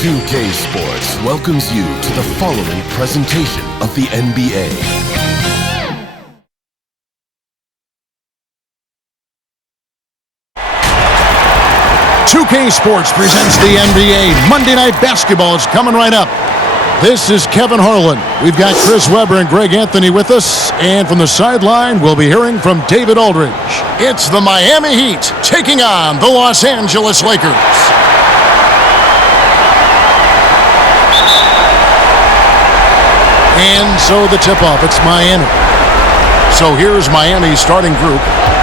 2K Sports welcomes you to the following presentation of the NBA. .2K Sports presents the NBA. Monday Night Basketball is coming right up. This is Kevin Harlan. We've got Chris Webber and Greg Anthony with us. And from the sideline, we'll be hearing from David Aldridge. It's the Miami Heat taking on the Los Angeles Lakers. And so the tip-off, it's Miami. So here's Miami's starting group.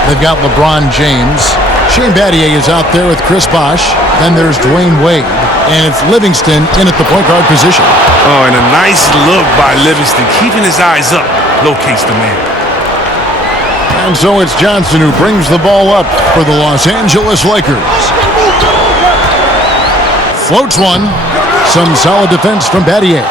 They've got LeBron James. Shane Battier is out there with Chris Bosh. Then there's Dwayne Wade. And it's Livingston in at the point guard position. Oh, and a nice look by Livingston. Keeping his eyes up. Locates the man. And so it's Johnson who brings the ball up for the Los Angeles Lakers. Floats one. Some solid defense from Battier.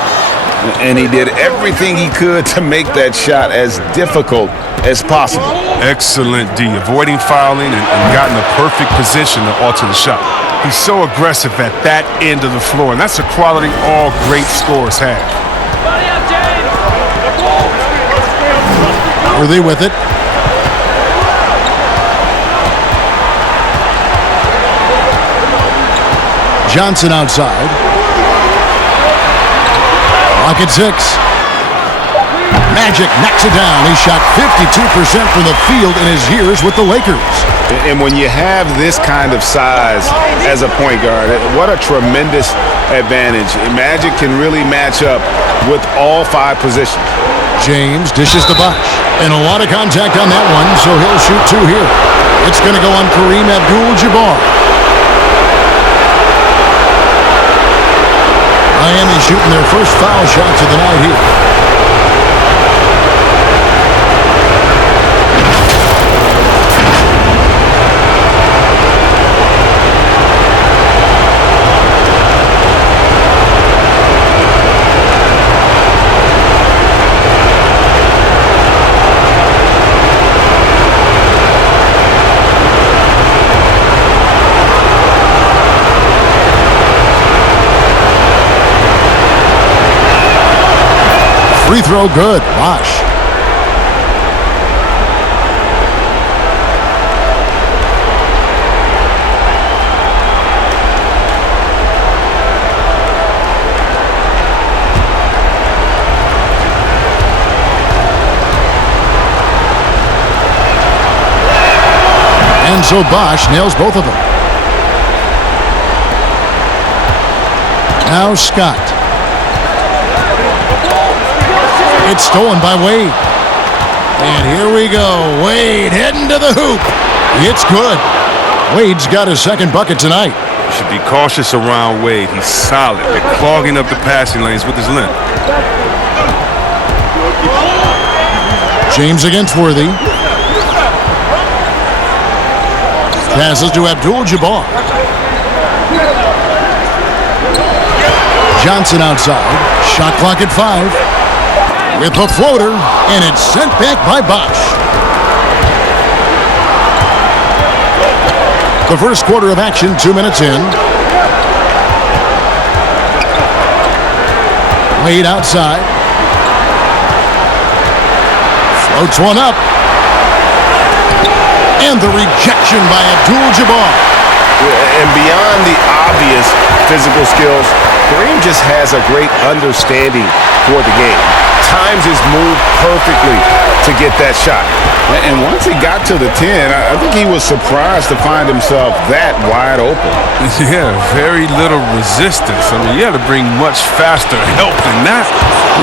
And he did everything he could to make that shot as difficult as possible. Excellent D, avoiding fouling and gotten a perfect position to alter the shot. He's so aggressive at that end of the floor, and that's a quality all great scorers have. Worthy with it. Johnson outside. Clock at 6. Magic knocks it down. He shot 52% from the field in his years with the Lakers. And when you have this kind of size as a point guard, what a tremendous advantage. Magic can really match up with all 5 positions. James dishes the Bosh. And a lot of contact on that one, so he'll shoot 2 here. It's going to go on Kareem Abdul-Jabbar. Miami shooting their first foul shots of the night here. Free throw good. Bosh. And so Bosh nails both of them. Now Scott. It's stolen by Wade. And here we go. Wade heading to the hoop. It's good. Wade's got his second bucket tonight. You should be cautious around Wade. He's solid. They're clogging up the passing lanes with his length. James against Worthy. Passes to Abdul-Jabbar. Johnson outside. Shot clock at 5. With the floater, and it's sent back by Bosh. The first quarter of action, 2 minutes in. Wade outside. Floats one up. And the rejection by Abdul-Jabbar. And beyond the obvious physical skills, Kareem just has a great understanding for the game. Times his move perfectly to get that shot. And once he got to the 10, I think he was surprised to find himself that wide open. Yeah, very little resistance. I mean, you had to bring much faster help than that.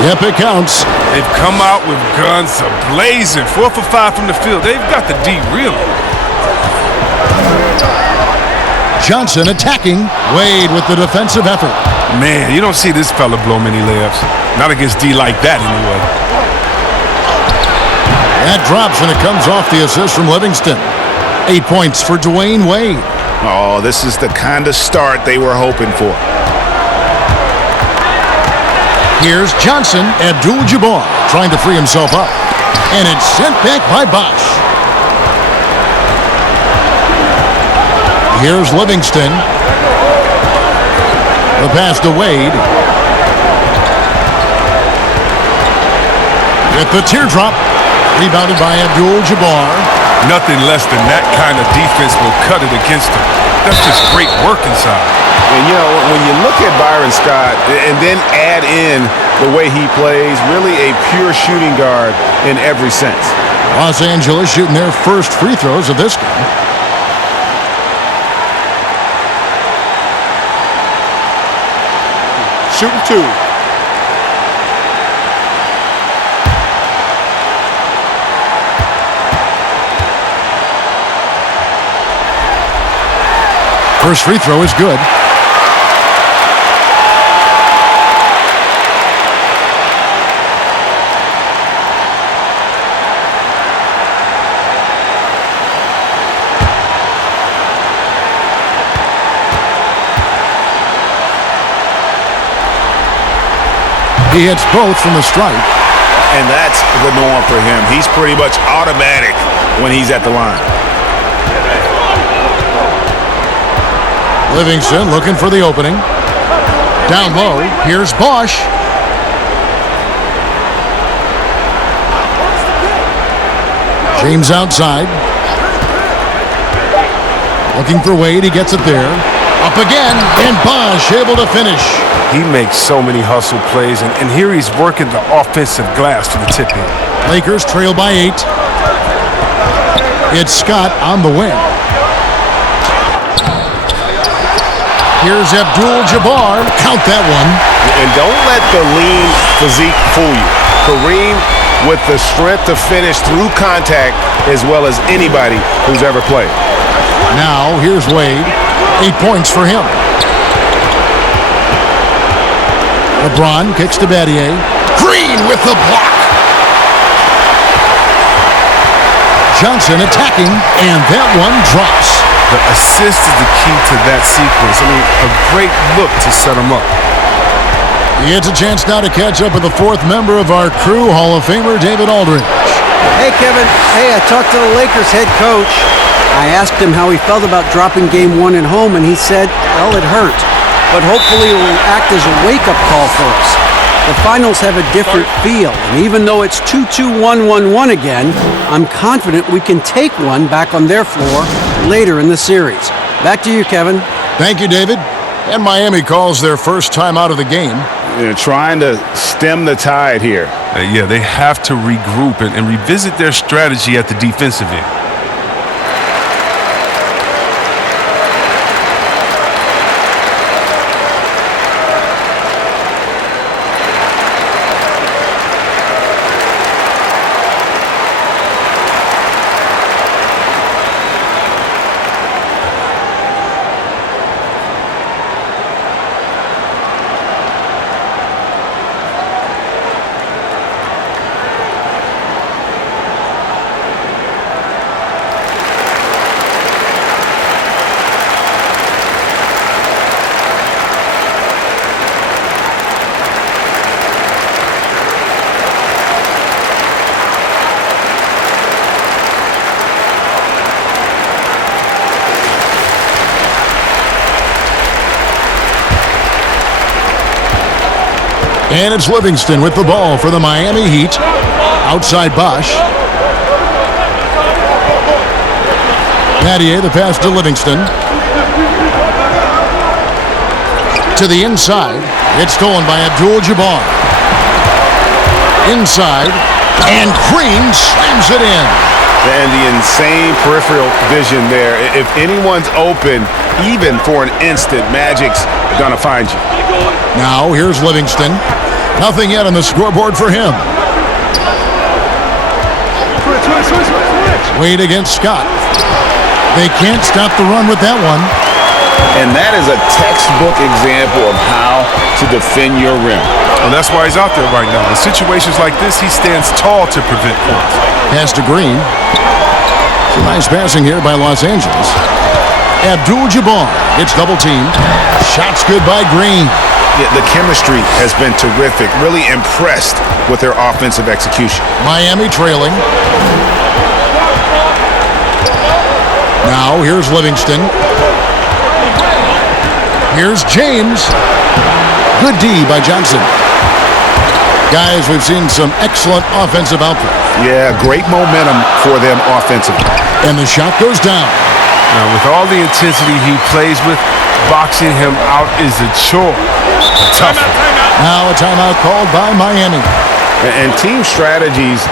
Yep, it counts. They've come out with guns blazing. 4 for 5 from the field. They've got the D reeling. Johnson attacking. Wade with the defensive effort. Man, you don't see this fella blow many layups. Not against D like that, anyway. That drops, and it comes off the assist from Livingston. 8 points for Dwayne Wade. Oh, this is the kind of start they were hoping for. Here's Johnson. Abdul-Jabbar trying to free himself up. And it's sent back by Bosh. Here's Livingston. The pass to Wade. With the teardrop. Rebounded by Abdul-Jabbar. Nothing less than that kind of defense will cut it against him. That's just great work inside. And, you know, when you look at Byron Scott and then add in the way he plays, really a pure shooting guard in every sense. Los Angeles shooting their first free throws of this game. Shooting two. First free throw is good. He hits both from the stripe. And that's the norm for him. He's pretty much automatic when he's at the line. Livingston looking for the opening. Down low, here's Bosch. James outside. Looking for Wade, he gets it there. Up again, and Bosch able to finish. He makes so many hustle plays, and here he's working the offensive glass for the tip-in. Lakers trail by 8. It's Scott on the wing. Here's Abdul-Jabbar. Count that one. And don't let the lean physique fool you. Kareem with the strength to finish through contact as well as anybody who's ever played. Now, here's Wade. 8 points for him. LeBron kicks to Battier. Green with the block. Johnson attacking, and that one drops. The assist is the key to that sequence. I mean, a great look to set him up. He gets a chance now to catch up with the fourth member of our crew, Hall of Famer David Aldridge. Hey, Kevin. Hey, I talked to the Lakers head coach. I asked him how he felt about dropping game 1 at home, and he said, well, it hurt. But hopefully it will act as a wake-up call for us. The finals have a different feel, and even though it's 2-2-1-1-1 again, I'm confident we can take one back on their floor later in the series. Back to you, Kevin. Thank you, David. And Miami calls their first time out of the game. They're trying to stem the tide here. Yeah, they have to regroup and revisit their strategy at the defensive end. And it's Livingston with the ball for the Miami Heat. Outside Bosch. Battier, the pass to Livingston. To the inside. It's stolen by Abdul-Jabbar. Inside. And Green slams it in. And the insane peripheral vision there. If anyone's open, even for an instant, Magic's gonna find you. Now, here's Livingston. Nothing yet on the scoreboard for him. Wade against Scott. They can't stop the run with that one. And that is a textbook example of how to defend your rim. And that's why he's out there right now. In situations like this, he stands tall to prevent points. Pass to Green. Some nice passing here by Los Angeles. Abdul-Jabbar gets double teamed. Shots good by Green. Yeah, the chemistry has been terrific. Really impressed with their offensive execution. Miami trailing. Now here's Livingston. Here's James. Good D by Johnson. Guys, we've seen some excellent offensive output. Yeah, great momentum for them offensively. And the shot goes down. Now, with all the intensity he plays with, boxing him out is a chore. A tough one. Now a timeout called by Miami. And team strategies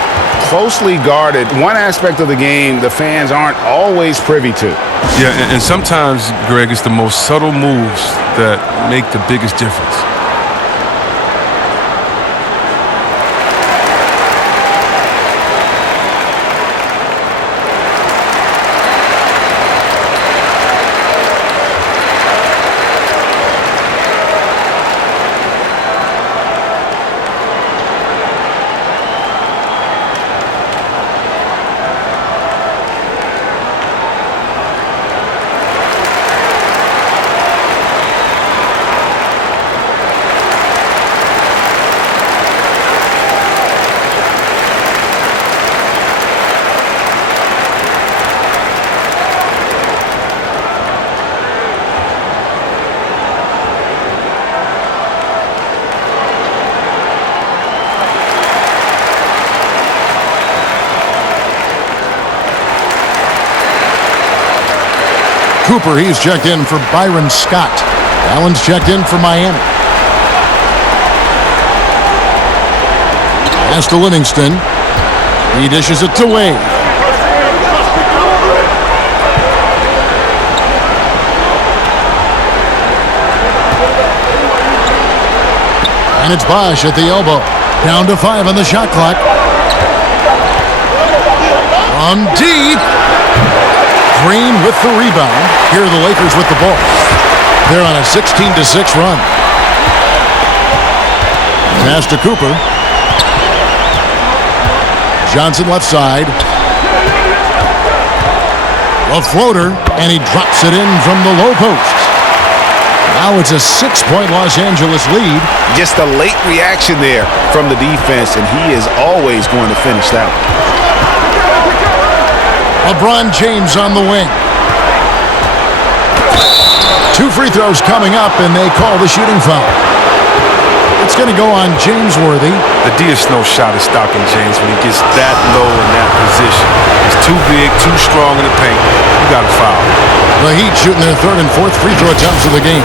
closely guarded. One aspect of the game the fans aren't always privy to. Yeah, and sometimes, Greg, it's the most subtle moves that make the biggest difference. Cooper, he's checked in for Byron Scott. Allen's checked in for Miami. Pass to Livingston. He dishes it to Wade. And it's Bosch at the elbow. Down to 5 on the shot clock. From deep. Green with the rebound. Here are the Lakers with the ball. They're on a 16-6 run. Pass to Cooper. Johnson left side. A floater, and he drops it in from the low post. Now it's a 6-point Los Angeles lead. Just a late reaction there from the defense, and he is always going to finish that one. LeBron James on the wing. 2 free throws coming up, and they call the shooting foul. It's going to go on James Worthy. The D is no shot at stopping James when he gets that low in that position. He's too big, too strong in the paint. You got to foul. The Heat shooting their 3rd and 4th free throw attempts of the game.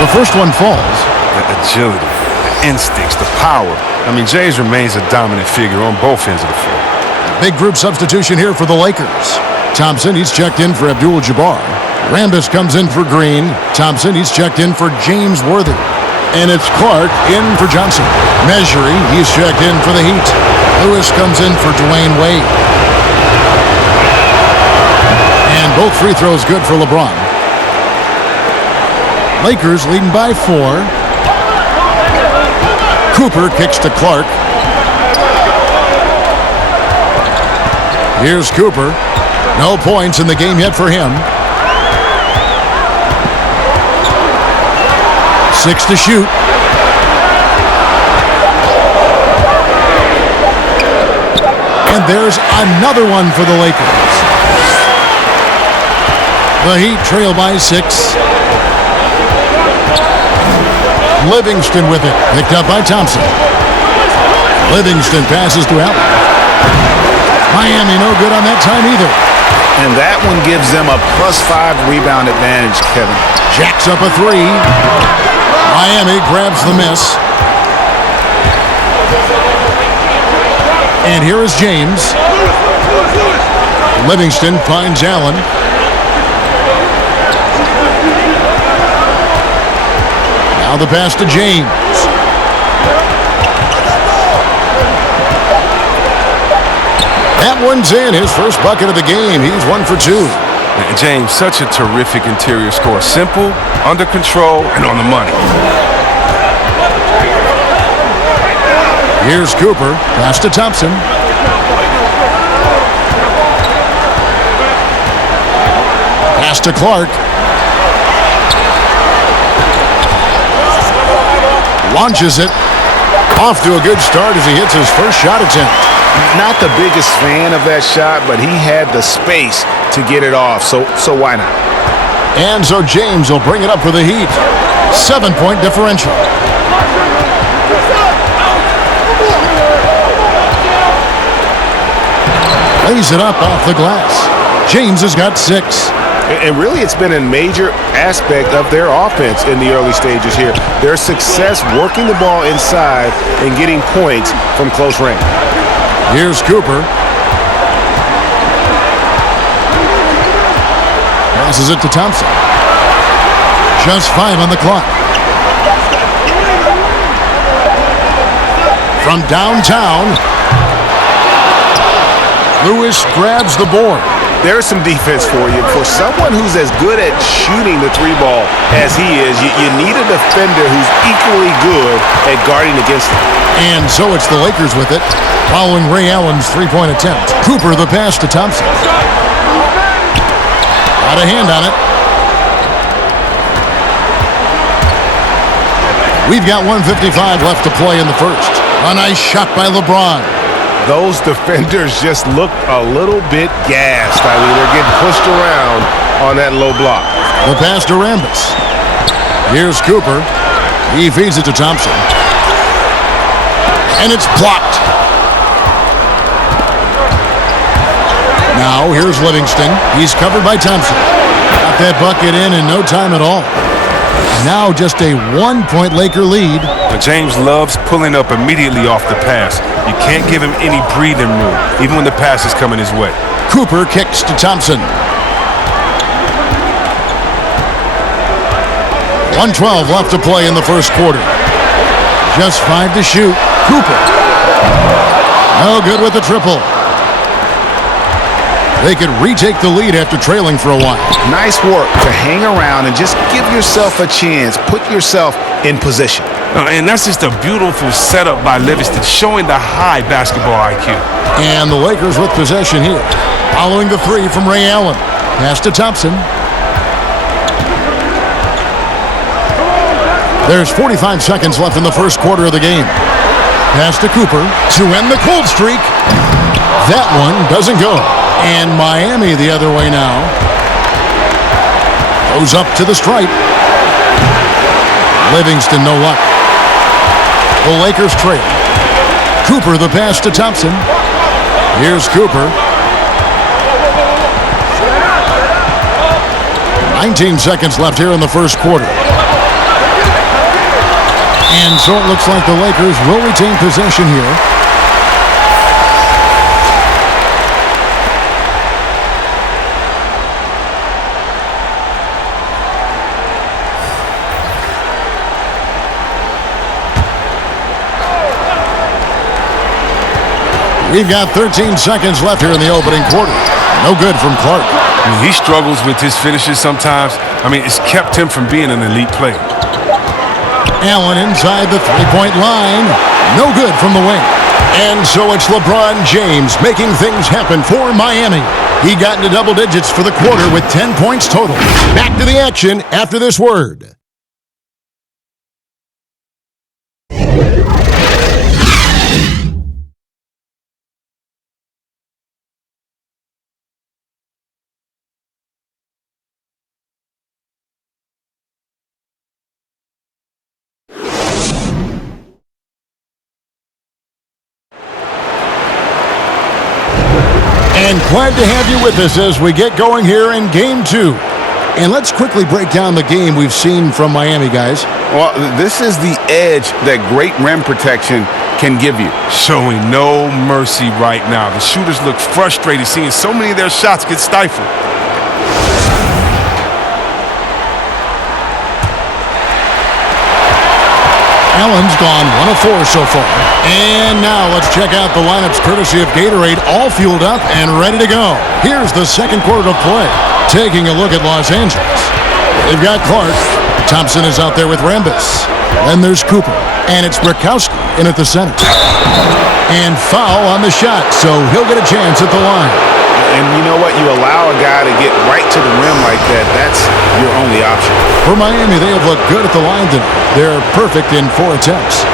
The first one falls. The agility, the instincts, the power. I mean, James remains a dominant figure on both ends of the floor. Big group substitution here for the Lakers. Thompson, he's checked in for Abdul-Jabbar. Rambis comes in for Green. Thompson, he's checked in for James Worthy. And it's Clark in for Johnson. Measury, he's checked in for the Heat. Lewis comes in for Dwayne Wade. And both free throws good for LeBron. Lakers leading by 4. Cooper kicks to Clark. Here's Cooper. No points in the game yet for him. 6 to shoot. And there's another one for the Lakers. The Heat trail by 6. Livingston with it. Picked up by Thompson. Livingston passes to Allen. Miami no good on that time either. And that one gives them a +5 rebound advantage, Kevin. Jacks up a 3. Miami grabs the miss. And here is James. Livingston finds Allen. Now the pass to James. That one's in. His first bucket of the game. He's 1 for 2. James, such a terrific interior scorer. Simple, under control, and on the money. Here's Cooper. Pass to Thompson. Pass to Clark. Launches it. Off to a good start as he hits his first shot attempt. Not the biggest fan of that shot, but he had the space to get it off, so why not? And so James will bring it up for the Heat. 7-point differential. Lays it up off the glass. James has got 6. And really, it's been a major aspect of their offense in the early stages here. Their success working the ball inside and getting points from close range. Here's Cooper. Passes it to Thompson. Just 5 on the clock. From downtown, Lewis grabs the board. There's some defense for you. For someone who's as good at shooting the three ball as he is, you need a defender who's equally good at guarding against him. And so it's the Lakers with it, following Ray Allen's three-point attempt. Cooper the pass to Thompson. Got a hand on it. We've got 1:55 left to play in the first. A nice shot by LeBron. Those defenders just look a little bit gassed. I mean, they're getting pushed around on that low block. The pass to Rambis. Here's Cooper. He feeds it to Thompson. And it's blocked. Now here's Livingston. He's covered by Thompson. Got that bucket in no time at all. Now just a 1-point Laker lead. James loves pulling up immediately off the pass. You can't give him any breathing room, even when the pass is coming his way. Cooper kicks to Thompson. 1:12 left to play in the first quarter. Just 5 to shoot. Cooper. No good with the triple. They could retake the lead after trailing for a while. Nice work to hang around and just give yourself a chance. Put yourself in position. And that's just a beautiful setup by Livingston, showing the high basketball IQ. And the Lakers with possession here. Following the three from Ray Allen. Pass to Thompson. There's 45 seconds left in the first quarter of the game. Pass to Cooper to end the cold streak. That one doesn't go. And Miami the other way now. Goes up to the stripe. Livingston no luck. The Lakers trail. Cooper the pass to Thompson. Here's Cooper. 19 seconds left here in the first quarter. And so it looks like the Lakers will retain possession here. We've got 13 seconds left here in the opening quarter. No good from Clark. He struggles with his finishes sometimes. I mean, it's kept him from being an elite player. Allen inside the three-point line. No good from the wing. And so it's LeBron James making things happen for Miami. He got into double digits for the quarter with 10 points total. Back to the action after this word. And glad to have you with us as we get going here in Game 2. And let's quickly break down the game we've seen from Miami, guys. Well, this is the edge that great rim protection can give you. Showing no mercy right now. The shooters look frustrated seeing so many of their shots get stifled. Allen's gone 1 of 4 so far. And now let's check out the lineups courtesy of Gatorade, all fueled up and ready to go. Here's the second quarter of play. Taking a look at Los Angeles. They've got Clark. Thompson is out there with Rambis. Then there's Cooper. And it's Brikowski in at the center. And foul on the shot, so he'll get a chance at the line. And you know what? You allow a guy to get right to the rim like that, that's your only option. For Miami, they have looked good at the line tonight. They're perfect in 4 attempts.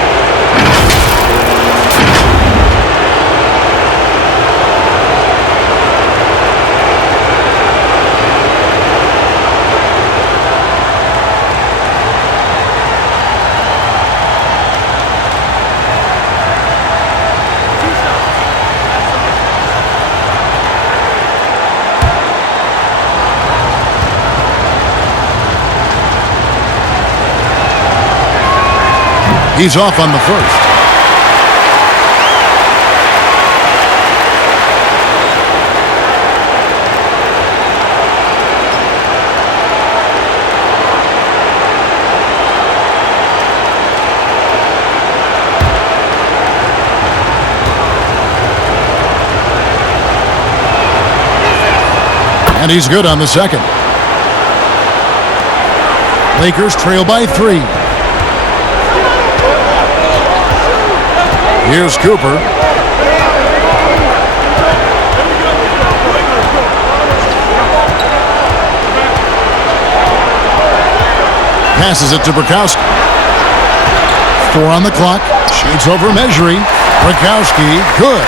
He's off on the first. And he's good on the second. Lakers trail by 3. Here's Cooper. Passes it to Bukowski. 4 on the clock. Shoots over Mejri. Bukowski, good.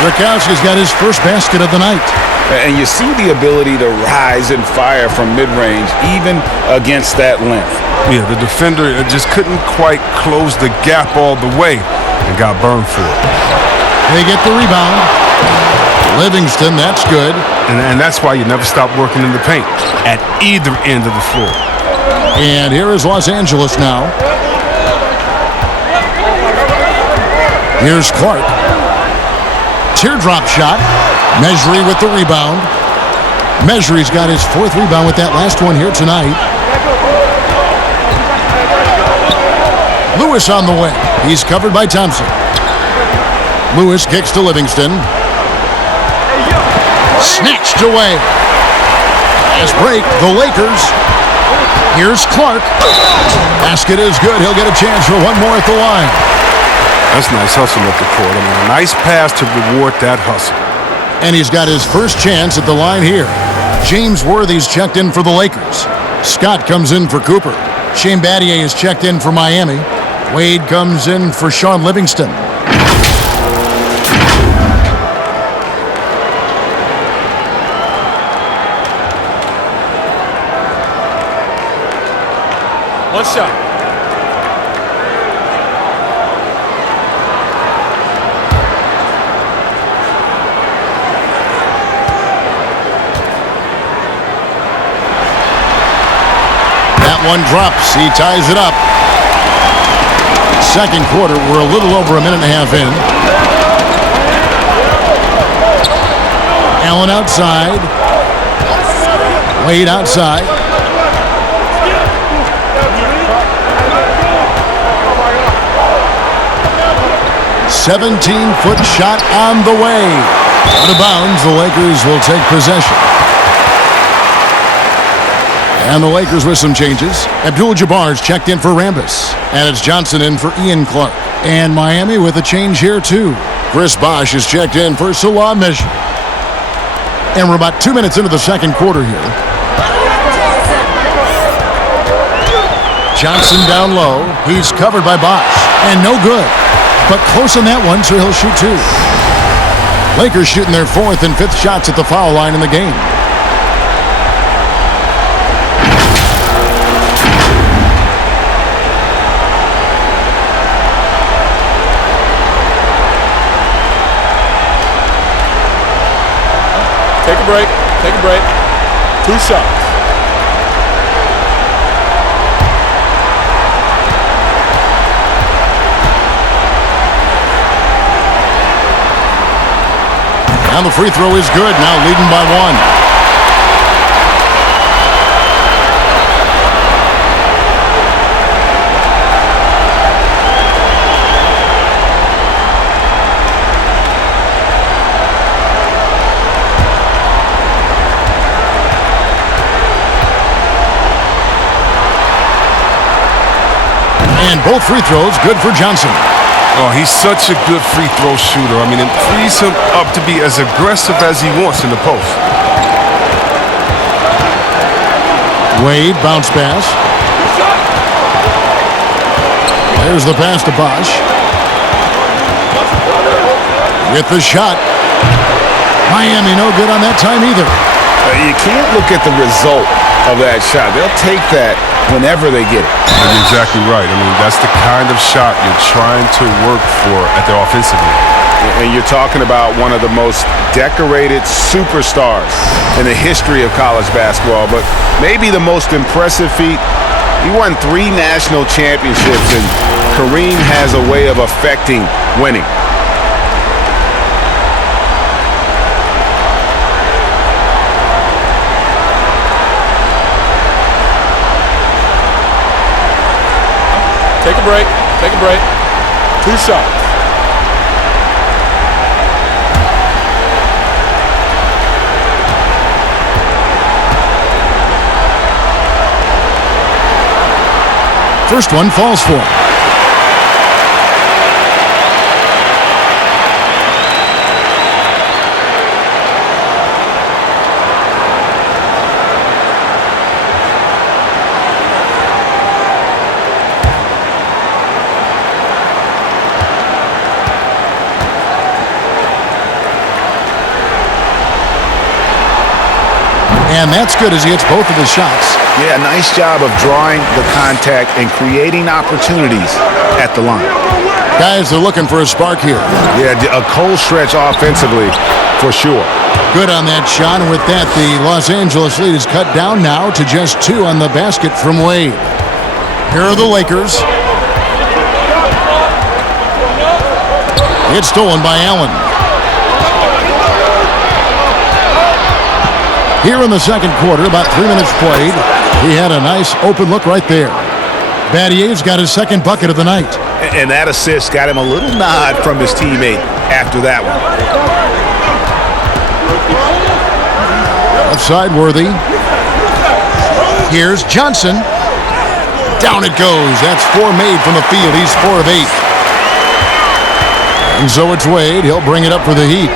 Bukowski's got his first basket of the night. And you see the ability to rise and fire from mid-range, even against that length. Yeah, the defender just couldn't quite close the gap all the way and got burned for it. They get the rebound. Livingston, that's good. And that's why you never stop working in the paint at either end of the floor. And here is Los Angeles now. Here's Clark. Teardrop shot. Mejri with the rebound. Mejri's got his 4th rebound with that last one here tonight. Lewis on the way. He's covered by Thompson. Lewis kicks to Livingston. Snatched away. Last break, the Lakers. Here's Clark. Basket is good. He'll get a chance for one more at the line. That's nice hustle up the court. I mean, a nice pass to reward that hustle. And he's got his first chance at the line here. James Worthy's checked in for the Lakers. Scott comes in for Cooper. Shane Battier is checked in for Miami. Wade comes in for Sean Livingston. One shot. That one drops. He ties it up. Second quarter, we're a little over a minute and a half in. Allen outside. Wade outside. "17-foot shot on the way. Out of bounds, the Lakers will take possession. And the Lakers with some changes. Abdul-Jabbar's checked in for Rambis. And it's Johnson in for Ian Clark. And Miami with a change here, too. Chris Bosh is checked in for Salah Mejri. And we're about 2 minutes into the second quarter here. Johnson down low. He's covered by Bosh. And no good. But close on that one, so he'll shoot 2. Lakers shooting their 4th and 5th shots at the foul line in the game. Take a break. Take a break. 2 shots. And the free throw is good. Now leading by 1. And both free throws good for Johnson. Oh, he's such a good free throw shooter. I mean, it frees him up to be as aggressive as he wants in the post. Wade, bounce pass. There's the pass to Bosch. With the shot. Miami no good on that time either. You can't look at the result of that shot. They'll take that whenever they get it. You're exactly right. I mean, that's the kind of shot you're trying to work for at the offensive end. And you're talking about one of the most decorated superstars in the history of college basketball, but maybe the most impressive feat. He won 3 national championships, and Kareem has a way of affecting winning. Take a break. Take a break. 2 shots. First one falls for him. And that's good as he hits both of his shots. Yeah, nice job of drawing the contact and creating opportunities at the line. Guys are looking for a spark here. Yeah, a cold stretch offensively for sure. Good on that shot, and with that, the Los Angeles lead is cut down now to just 2 on the basket from Wade. Here are the Lakers. It's stolen by Allen. Here in the second quarter, about 3 minutes played, he had a nice open look right there. Battier's got his second bucket of the night. And that assist got him a little nod from his teammate after that one. Outside Worthy. Here's Johnson. Down it goes. That's 4 made from the field. He's 4 of 8. And so it's Wade. He'll bring it up for the Heat.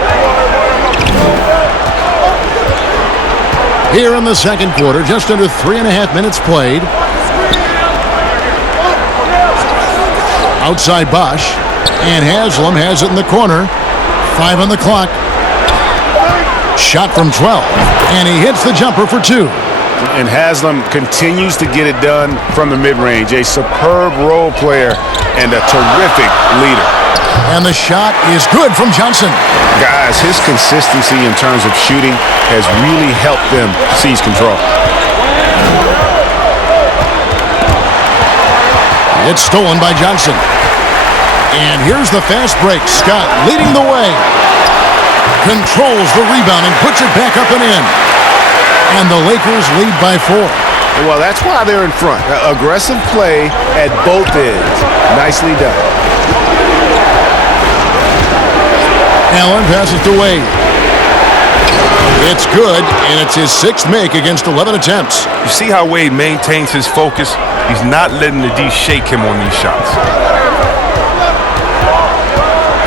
Here in the second quarter, just under 3.5 minutes played. Outside Bosch. And Haslam has it in the corner. 5 on the clock. Shot from 12. And he hits the jumper for 2. And Haslam continues to get it done from the mid-range. A superb role player and a terrific leader. And the shot is good from Johnson. Guys, his consistency in terms of shooting has really helped them seize control. It's stolen by Johnson. And here's the fast break. Scott leading the way. Controls the rebound and puts it back up and in. And the Lakers lead by 4. Well, that's why they're in front. Aggressive play at both ends. Nicely done. Allen passes to Wade. It's good, and it's his 6th make against 11 attempts. You see how Wade maintains his focus? He's not letting the D shake him on these shots.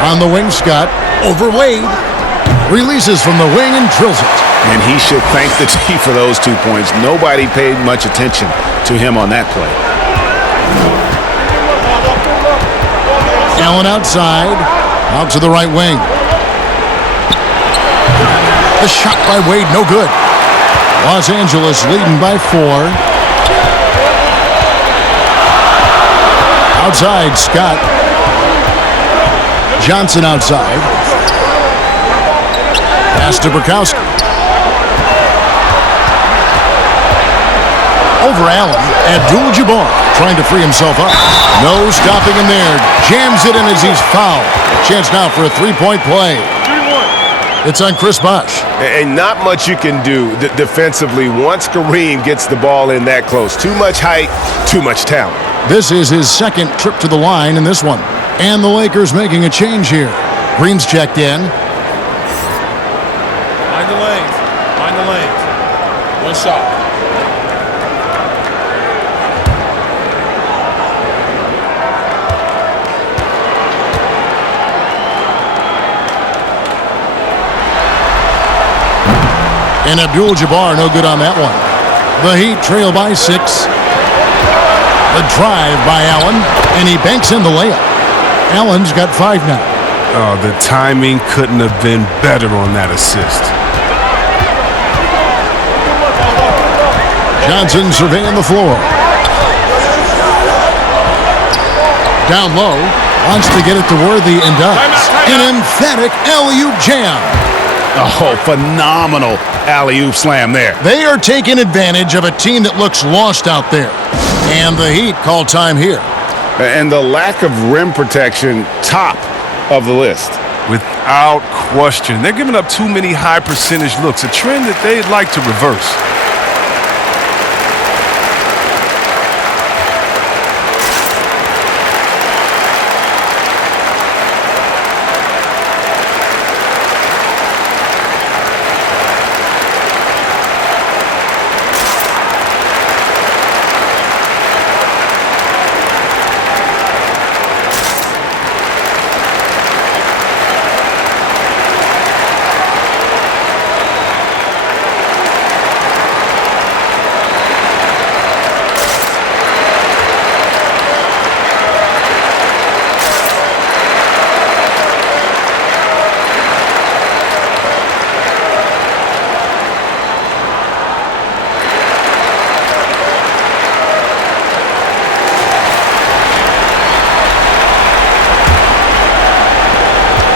On the wing, Scott. Over Wade. Releases from the wing and drills it. And he should thank the D for those 2 points. Nobody paid much attention to him on that play. Allen outside. Out to the right wing. The shot by Wade, no good. Los Angeles leading by 4. Outside, Scott. Johnson outside. Pass to Burkowski. Over Allen. Abdul-Jabbar trying to free himself up. No stopping him there. Jams it in as he's fouled. Chance now for a 3-point play. It's on Chris Bosch. And not much you can do defensively once Kareem gets the ball in that close. Too much height, too much talent. This is his second trip to the line in this one. And the Lakers making a change here. Green's checked in. Mind the lanes. Mind the lanes. 1 shot. And Abdul-Jabbar no good on that one. The Heat trail by 6. The drive by Allen, and he banks in the layup. Allen's got 5 now. Oh, the timing couldn't have been better on that assist. Johnson surveying the floor. Down low, wants to get it to Worthy and does. An emphatic alley-oop jam. Oh, phenomenal alley-oop slam there. They are taking advantage of a team that looks lost out there. And the Heat call time here. And the lack of rim protection, top of the list. Without question. They're giving up too many high percentage looks, a trend that they'd like to reverse.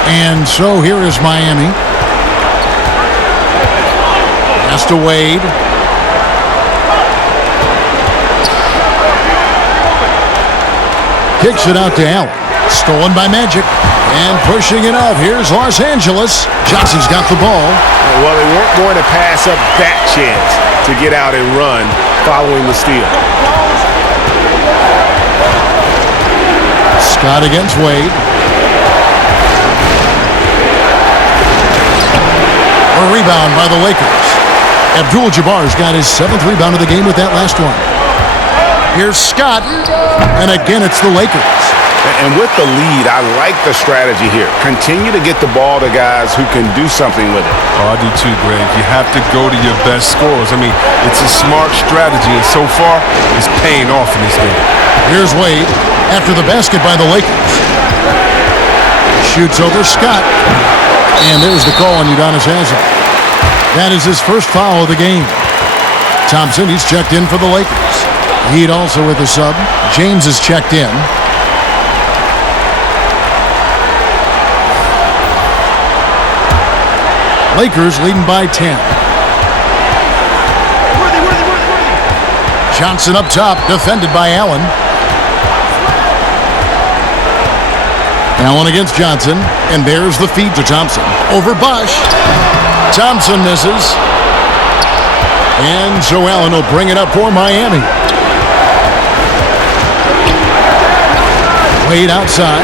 And so here is Miami. Pass to Wade. Kicks it out to Allen. Stolen by Magic. And pushing it out. Here's Los Angeles. Johnson's got the ball. Well, they weren't going to pass up that chance to get out and run following the steal. Scott against Wade. A rebound by the Lakers. Abdul-Jabbar's got his 7th rebound of the game with that last one. Here's Scott. And again, it's the Lakers. And with the lead, I like the strategy here. Continue to get the ball to guys who can do something with it. Oh, I do too, Greg. You have to go to your best scorers. I mean, it's a smart strategy, and so far, it's paying off in this game. Here's Wade after the basket by the Lakers. Shoots over Scott. And there's the call on Udonis Haslem. That is his first foul of the game. Thompson, he's checked in for the Lakers. Heat also with a sub. James is checked in. Lakers leading by 10. Johnson up top, defended by Allen. Allen against Johnson, and there's the feed to Thompson. Over Bosch. Thompson misses. And so Allen will bring it up for Miami. Wade outside.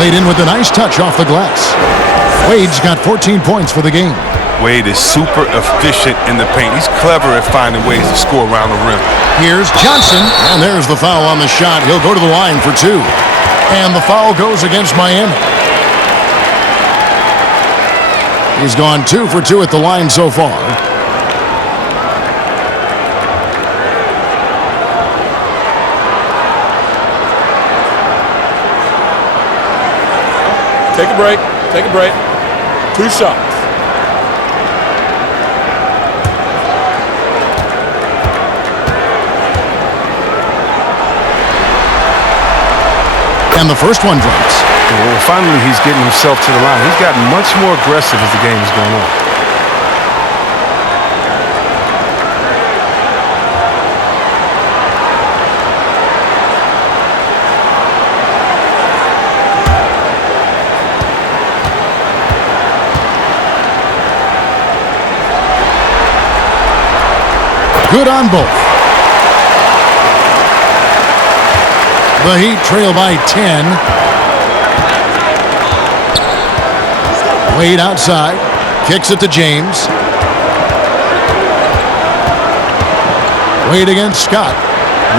Laid in with a nice touch off the glass. Wade's got 14 points for the game. Wade is super efficient in the paint. He's clever at finding ways to score around the rim. Here's Johnson, and there's the foul on the shot. He'll go to the line for 2. And the foul goes against Miami. He's gone 2 for 2 at the line so far. Take a break. Take a break. 2 shots. And the first one drops. Well, finally, he's getting himself to the line. He's gotten much more aggressive as the game is going on. Good on both. The Heat trail by 10. Wade outside. Kicks it to James. Wade against Scott.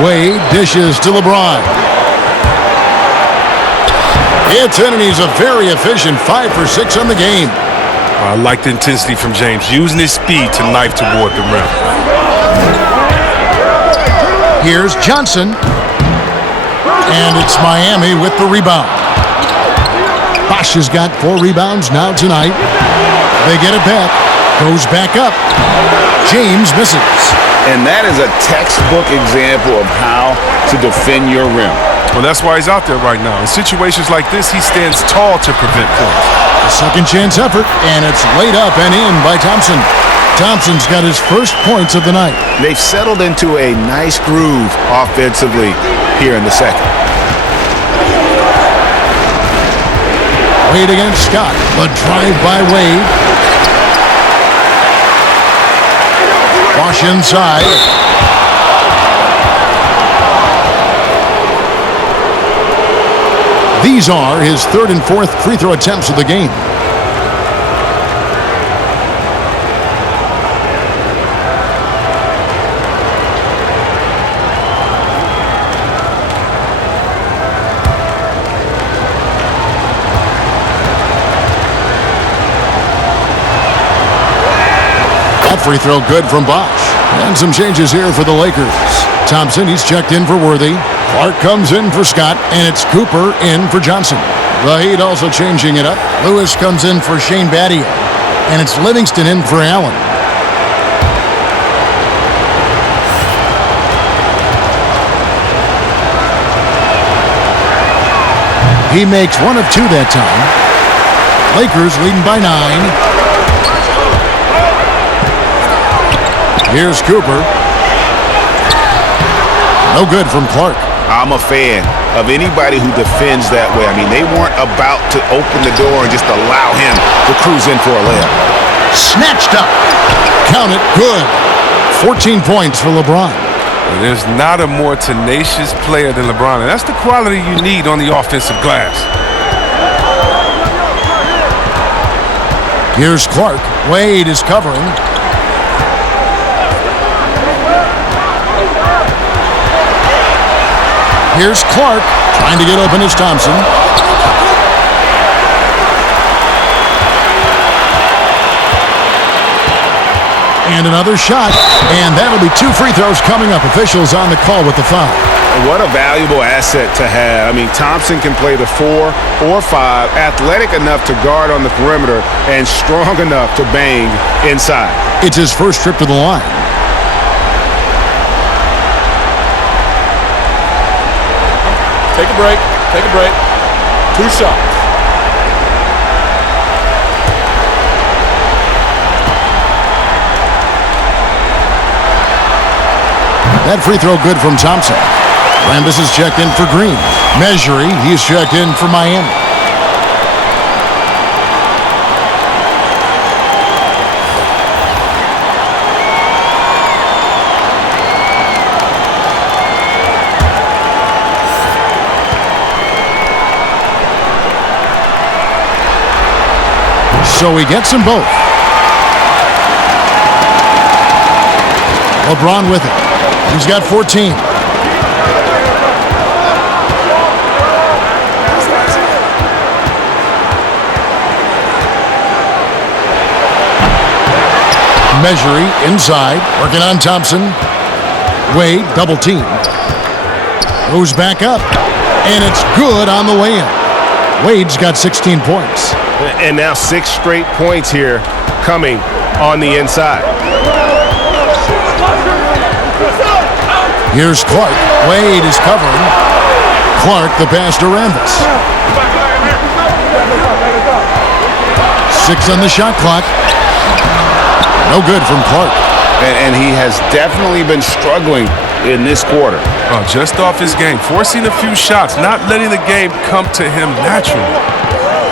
Wade dishes to LeBron. It's in, and he's a very efficient 5 for 6 on the game. I like the intensity from James, using his speed to knife toward the rim. Here's Johnson. And it's Miami with the rebound. Bosch has got 4 rebounds now tonight. They get it back. Goes back up. James misses. And that is a textbook example of how to defend your rim. Well, that's why he's out there right now. In situations like this, he stands tall to prevent points. A second chance effort, and it's laid up and in by Thompson. Thompson's got his first points of the night. They've settled into a nice groove offensively here in the second. Wade against Scott. The drive by Wade. Bosch inside. These are his 3rd and 4th free throw attempts of the game. That free throw good from Bosch. And some changes here for the Lakers. Thompson, he's checked in for Worthy. Clark comes in for Scott, and it's Cooper in for Johnson. The Heat also changing it up. Lewis comes in for Shane Battier, and it's Livingston in for Allen. He makes 1 of 2 that time. Lakers leading by 9. Here's Cooper. No good from Clark. I'm a fan of anybody who defends that way. I mean, they weren't about to open the door and just allow him to cruise in for a layup. Snatched up. Count it. Good. 14 points for LeBron. And there's not a more tenacious player than LeBron, and that's the quality you need on the offensive glass. Here's Clark. Wade is covering. Here's Clark, trying to get open as Thompson. And another shot, and that'll be 2 free throws coming up. Officials on the call with the foul. What a valuable asset to have. I mean, Thompson can play the 4 or 5, athletic enough to guard on the perimeter, and strong enough to bang inside. It's his first trip to the line. Take a break. Take a break. 2 shots. That free throw good from Thompson. Rambis is checked in for Green. Measury, he's checked in for Miami. So he gets them both. LeBron with it. He's got 14. Measury inside, working on Thompson. Wade double team. Goes back up, and it's good on the way in. Wade's got 16 points. And now 6 straight points here coming on the inside. Here's Clark. Wade is covering. Clark, the pass to Rambis. 6 on the shot clock. No good from Clark. And he has definitely been struggling in this quarter. Oh, just off his game, forcing a few shots, not letting the game come to him naturally.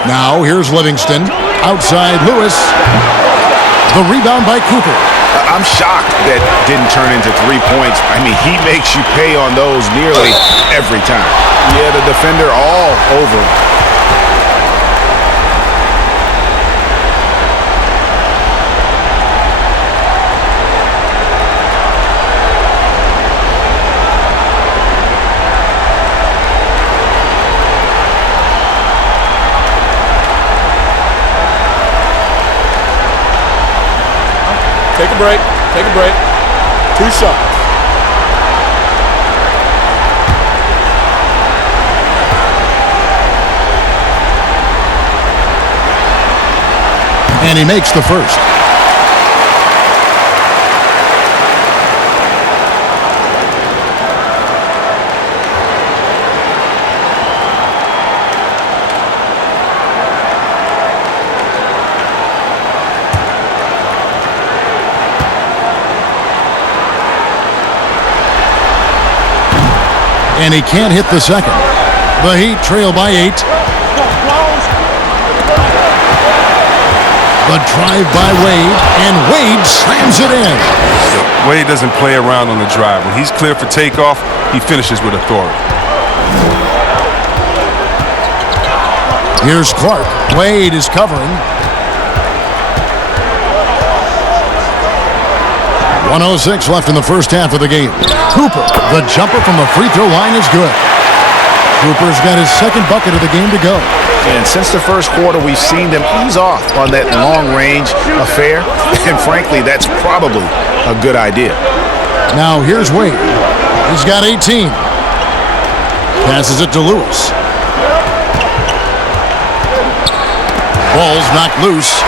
Now here's Livingston. Outside Lewis. The rebound by Cooper. I'm shocked that didn't turn into 3 points. I mean, he makes you pay on those nearly every time. Yeah, the defender all over him. Take a break. Take a break. 2 shots. And he makes the first. And he can't hit the second. The Heat trail by 8. The drive by Wade, and Wade slams it in. Wade doesn't play around on the drive. When he's clear for takeoff, he finishes with authority. Here's Clark. Wade is covering. 1:06 left in the first half of the game. Cooper, the jumper from the free throw line is good. Cooper's got his second bucket of the game to go. And since the first quarter, we've seen them ease off on that long-range affair. And frankly, that's probably a good idea. Now here's Wade. He's got 18. Passes it to Lewis. Ball's knocked loose.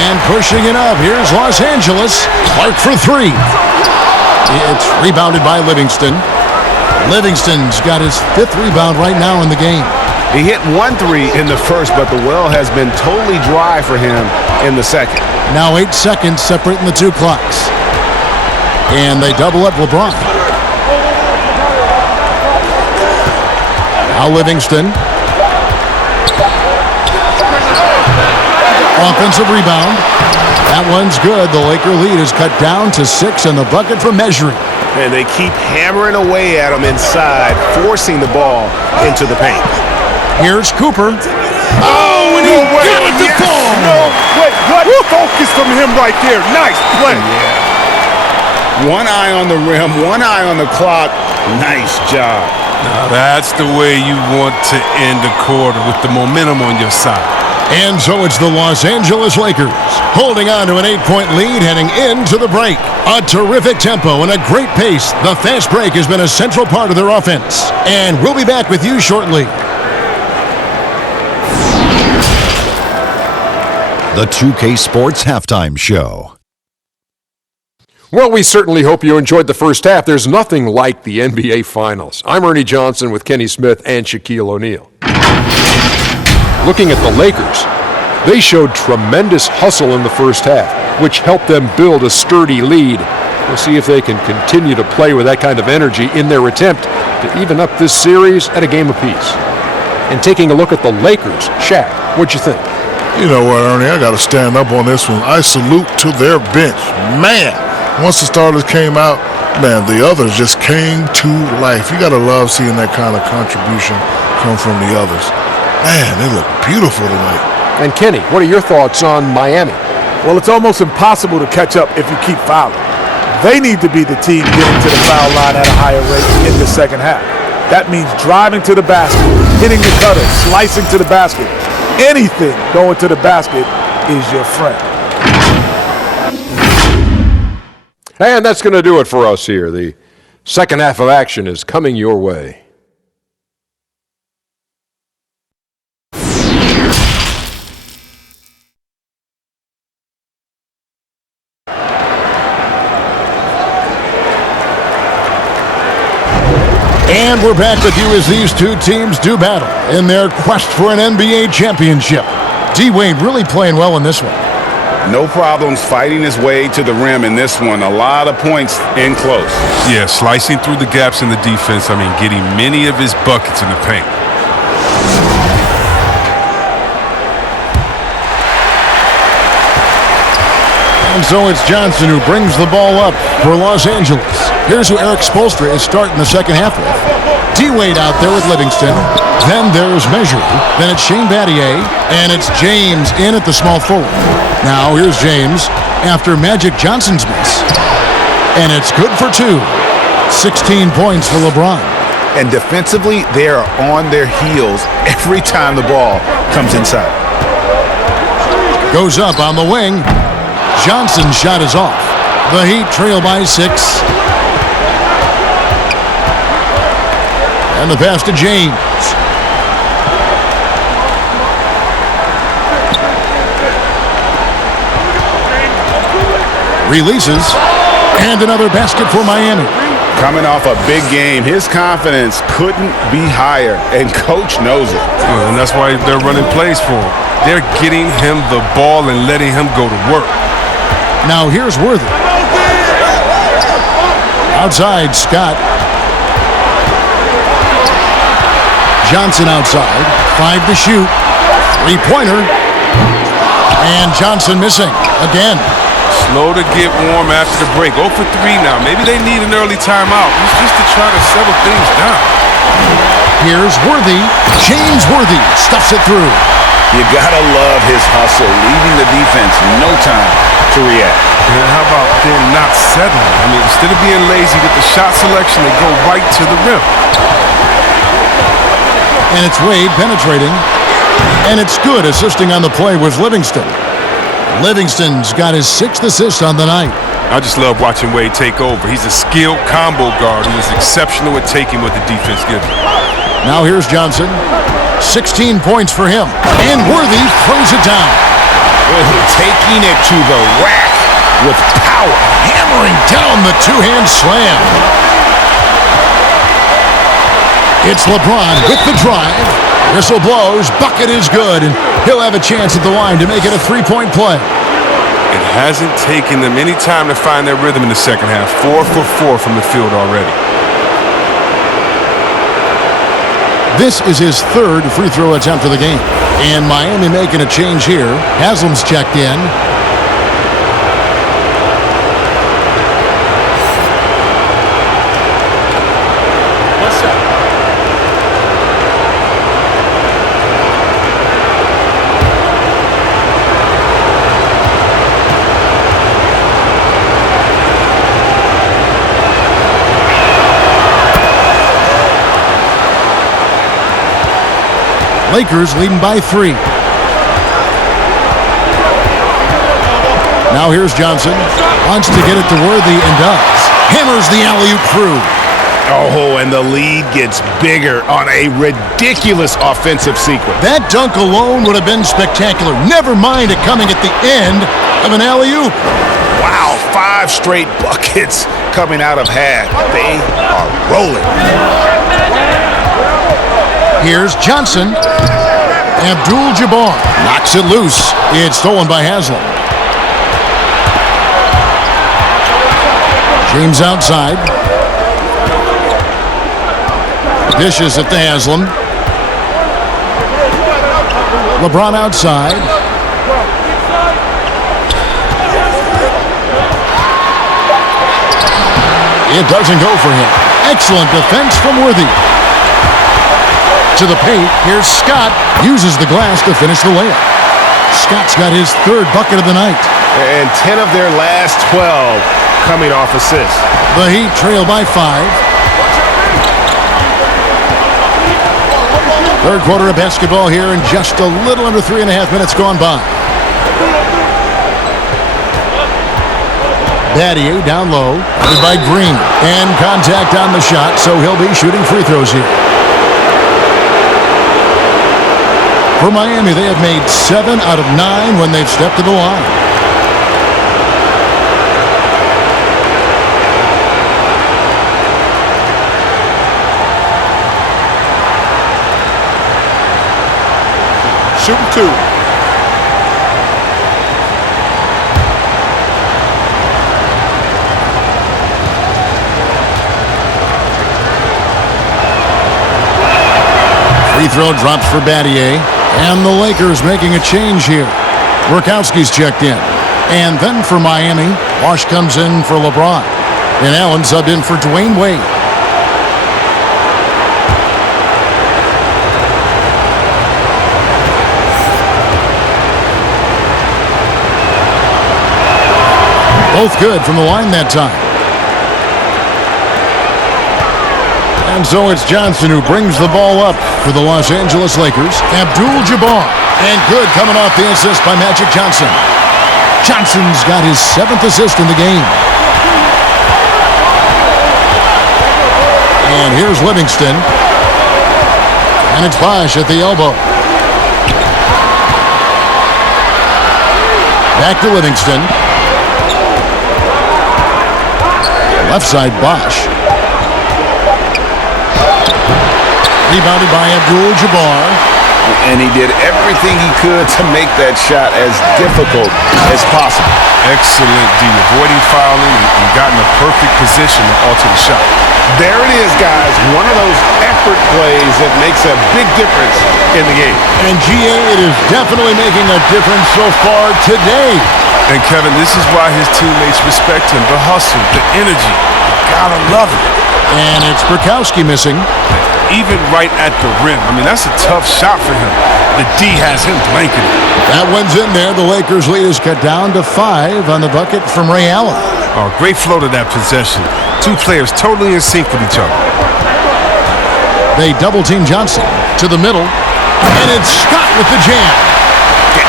And pushing it up, here's Los Angeles. Clark for 3. It's rebounded by Livingston. Livingston's got his 5th rebound right now in the game. He hit 1 3 in the first, but the well has been totally dry for him in the second. Now 8 seconds separating the 2 clocks. And they double up LeBron. Now Livingston. Offensive rebound. That one's good. The Laker lead is cut down to 6 and the bucket for measuring. And they keep hammering away at him inside, forcing the ball into the paint. Here's Cooper. Oh, and he got it to fall. No, wait, what focus from him right there. Nice play. Yeah. One eye on the rim, one eye on the clock. Nice job. Now that's the way you want to end the quarter, with the momentum on your side. And so it's the Los Angeles Lakers holding on to an 8-point lead heading into the break. A terrific tempo and a great pace. The fast break has been a central part of their offense. And we'll be back with you shortly. The 2K Sports Halftime Show. Well, we certainly hope you enjoyed the first half. There's nothing like the NBA Finals. I'm Ernie Johnson with Kenny Smith and Shaquille O'Neal. Looking at the Lakers, they showed tremendous hustle in the first half, which helped them build a sturdy lead. We'll see if they can continue to play with that kind of energy in their attempt to even up this series at a game apiece. And taking a look at the Lakers, Shaq, what'd you think? You know what, Ernie, I got to stand up on this one. I salute to their bench. Man, once the starters came out, man, the others just came to life. You got to love seeing that kind of contribution come from the others. Man, they look beautiful tonight. And Kenny, what are your thoughts on Miami? Well, it's almost impossible to catch up if you keep fouling. They need to be the team getting to the foul line at a higher rate in the second half. That means driving to the basket, hitting the cutter, slicing to the basket. Anything going to the basket is your friend. And that's going to do it for us here. The second half of action is coming your way. And we're back with you as these two teams do battle in their quest for an NBA championship. D-Wade really playing well in this one. No problems fighting his way to the rim in this one. A lot of points in close. Yeah, slicing through the gaps in the defense. I mean, getting many of his buckets in the paint. And so it's Johnson who brings the ball up for Los Angeles. Here's who Eric Spoelstra is starting the second half with. D-Wade out there with Livingston. Then there's Measure. Then it's Shane Battier. And it's James in at the small forward. Now here's James after Magic Johnson's miss. And it's good for 2. 16 points for LeBron. And defensively, they are on their heels every time the ball comes inside. Goes up on the wing. Johnson's shot is off. The Heat trail by 6. And the pass to James. Releases. And another basket for Miami. Coming off a big game, his confidence couldn't be higher, and Coach knows it. And that's why they're running plays for him. They're getting him the ball and letting him go to work. Now here's Worthy. Outside, Scott. Johnson outside. 5 to shoot. 3-pointer. And Johnson missing again. Slow to get warm after the break. 0 for 3 now. Maybe they need an early timeout. It's just to try to settle things down. Here's Worthy. James Worthy stuffs it through. You gotta love his hustle, leaving the defense no time to react. And how about them not settling? I mean, instead of being lazy with the shot selection, they go right to the rim. And it's Wade penetrating. And it's good, assisting on the play with Livingston. Livingston's got his 6th assist on the night. I just love watching Wade take over. He's a skilled combo guard who is exceptional at taking what the defense gives him. Now here's Johnson. 16 points for him. And Worthy throws it down. Taking it to the rack with power. Hammering down the two-hand slam. It's LeBron with the drive. Whistle blows. Bucket is good. And he'll have a chance at the line to make it a 3-point play. It hasn't taken them any time to find their rhythm in the second half. 4 for 4 from the field already. This is his 3rd free throw attempt of the game. And Miami making a change here. Haslam's checked in. Lakers leading by 3. Now here's Johnson. Wants to get it to Worthy and does. Hammers the alley-oop through. Oh, and the lead gets bigger on a ridiculous offensive sequence. That dunk alone would have been spectacular. Never mind it coming at the end of an alley-oop. Wow, 5 straight buckets coming out of half. They are rolling. Here's Johnson. Abdul-Jabbar knocks it loose. It's stolen by Haslam. James outside. Dishes it to Haslam. LeBron outside. It doesn't go for him. Excellent defense from Worthy. To the paint, here's Scott. Uses the glass to finish the layup. Scott's got his 3rd bucket of the night. And 10 of their last 12 coming off assists. The Heat trail by 5. 3rd quarter of basketball here, and just a little under 3.5 minutes gone by. Battier down low, covered by Green. And contact on the shot, so he'll be shooting free throws here. For Miami, they have made 7 out of 9 when they've stepped to the line. Shooting 2. Free throw drops for Battier. And the Lakers making a change here. Burkowski's checked in. And then for Miami, Wash comes in for LeBron. And Allen subbed in for Dwayne Wade. Both good from the line that time. And so it's Johnson who brings the ball up for the Los Angeles Lakers. Abdul-Jabbar. And good coming off the assist by Magic Johnson. Johnson's got his 7th assist in the game. And here's Livingston. And it's Bosch at the elbow. Back to Livingston. Left side, Bosch. Rebounded by Abdul-Jabbar. And he did everything he could to make that shot as difficult as possible. Excellent D, avoiding fouling and got in a perfect position to alter the shot. There it is, guys. One of those effort plays that makes a big difference in the game. And GA, it is definitely making a difference so far today. And Kevin, this is why his teammates respect him. The hustle, the energy. You gotta love it. And it's Bukowski missing. Even right at the rim. I mean, that's a tough shot for him. The D has him blanketed. That one's in there. The Lakers' lead is cut down to 5 on the bucket from Ray Allen. Oh, great flow to that possession. Two players totally in sync with each other. They double-team Johnson to the middle. And it's Scott with the jam.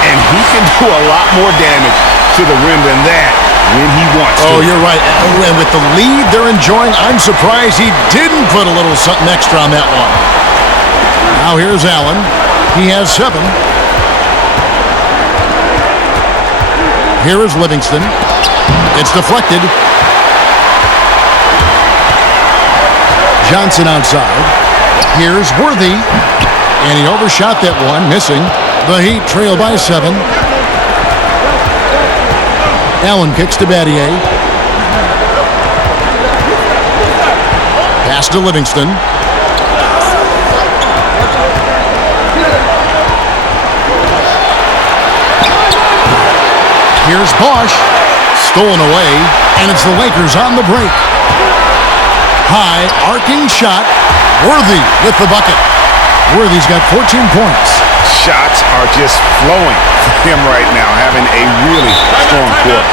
And he can do a lot more damage to the rim than that when he wants to. Oh, you're right. And with the lead they're enjoying, I'm surprised he didn't put a little something extra on that one. Now here's Allen. He has 7. Here is Livingston. It's deflected. Johnson outside. Here's Worthy. And he overshot that one, missing. The Heat trail by 7. Allen kicks to Battier. Pass to Livingston. Here's Bosch. Stolen away, and it's the Lakers on the break. High, arcing shot. Worthy with the bucket. Worthy's got 14 points. Shots are just flowing for him right now, having a really strong quarter.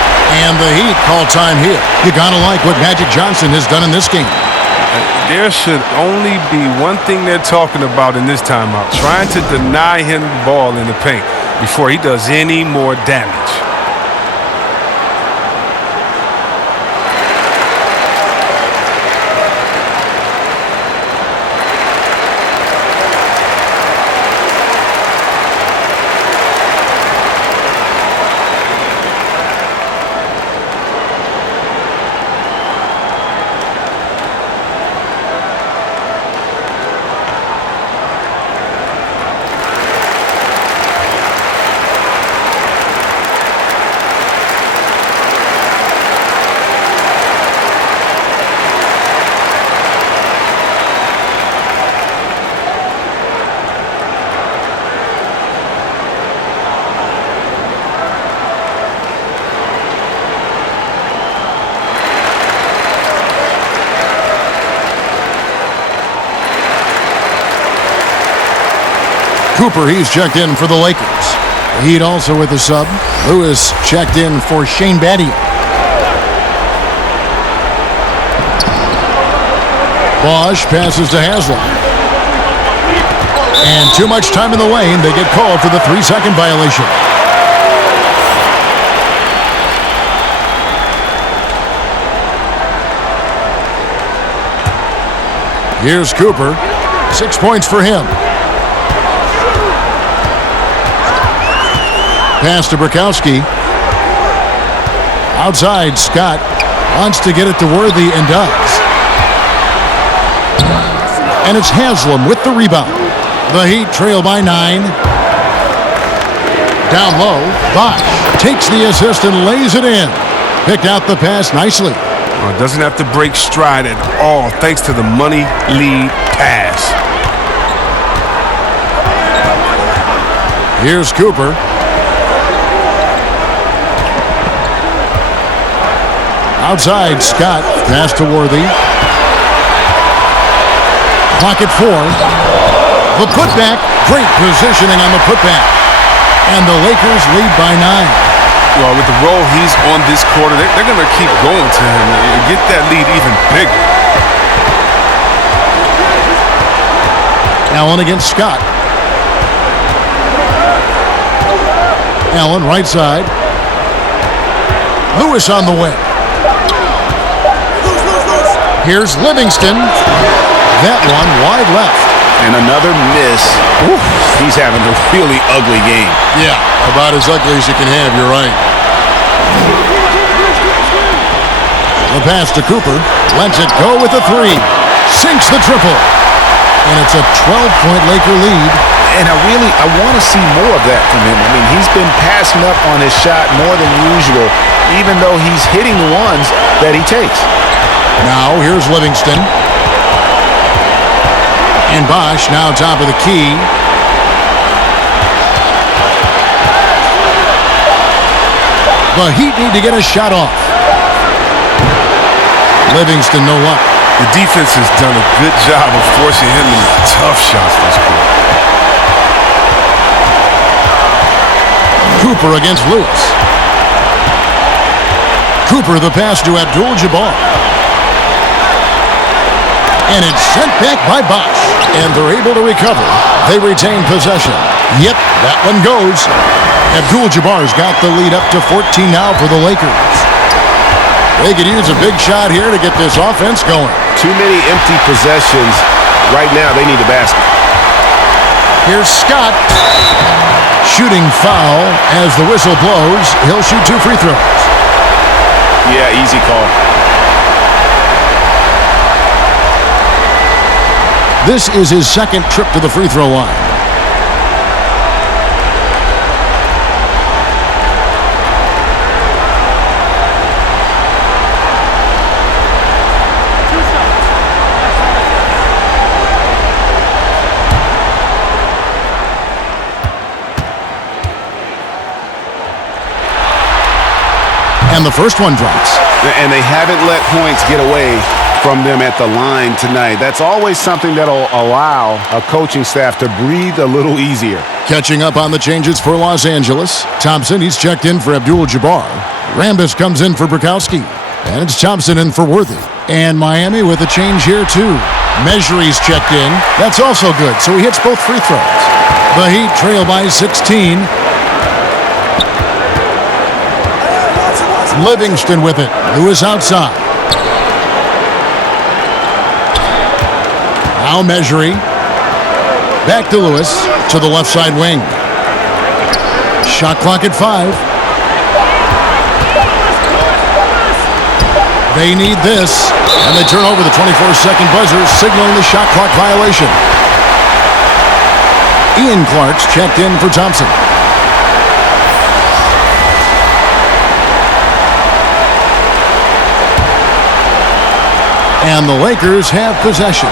And the Heat call time here. You gotta like what Magic Johnson has done in this game. There should only be one thing they're talking about in this timeout, trying to deny him the ball in the paint before he does any more damage. Cooper, he's checked in for the Lakers. The Heat also with a sub. Lewis checked in for Shane Battier. Bosch passes to Haslam. And too much time in the lane. They get called for the 3-second violation. Here's Cooper. 6 points for him. Pass to Bukowski. Outside, Scott wants to get it to Worthy and does. And it's Haslam with the rebound. The Heat trail by 9. Down low, Bosch takes the assist and lays it in. Picked out the pass nicely. Well, doesn't have to break stride at all thanks to the money lead pass. Here's Cooper. Outside, Scott. Pass to Worthy. Clock at 4. The putback. Great positioning on the putback. And the Lakers lead by 9. Well, with the role he's on this quarter, they're going to keep going to him and get that lead even bigger. Allen against Scott. Allen right side. Lewis on the wing. Here's Livingston. That one wide left. And another miss. Ooh, he's having a really ugly game. Yeah, about as ugly as you can have, you're right. The pass to Cooper. Lets it go with a three. Sinks the triple. And it's a 12-point Laker lead. And I want to see more of that from him. I mean, he's been passing up on his shot more than usual, even though he's hitting the ones that he takes. Now, here's Livingston. And Bosch now top of the key. The Heat need to get a shot off. Livingston, no luck. The defense has done a good job of forcing him into tough shots this quarter. Cooper against Lewis. Cooper the pass to Abdul-Jabbar. And it's sent back by Bosch. And they're able to recover. They retain possession. Yep, that one goes. Abdul-Jabbar's got the lead up to 14 now for the Lakers. They could use a big shot here to get this offense going. Too many empty possessions. Right now, they need a basket. Here's Scott. Shooting foul as the whistle blows. He'll shoot 2 free throws. Yeah, easy call. This is his second trip to the free throw line. And the first one drops. And they haven't let points get away from them at the line tonight. That's always something that'll allow a coaching staff to breathe a little easier. Catching up on the changes for Los Angeles. Thompson, he's checked in for Abdul-Jabbar. Rambis comes in for Bukowski. And it's Thompson in for Worthy. And Miami with a change here, too. Measury's checked in. That's also good, so he hits both free throws. The Heat trail by 16. Livingston with it. Lewis outside. Now Measury. Back to Lewis. To the left side wing. Shot clock at 5. They need this. And they turn over the 24-second buzzer, signaling the shot clock violation. Ian Clark's checked in for Thompson. And the Lakers have possession.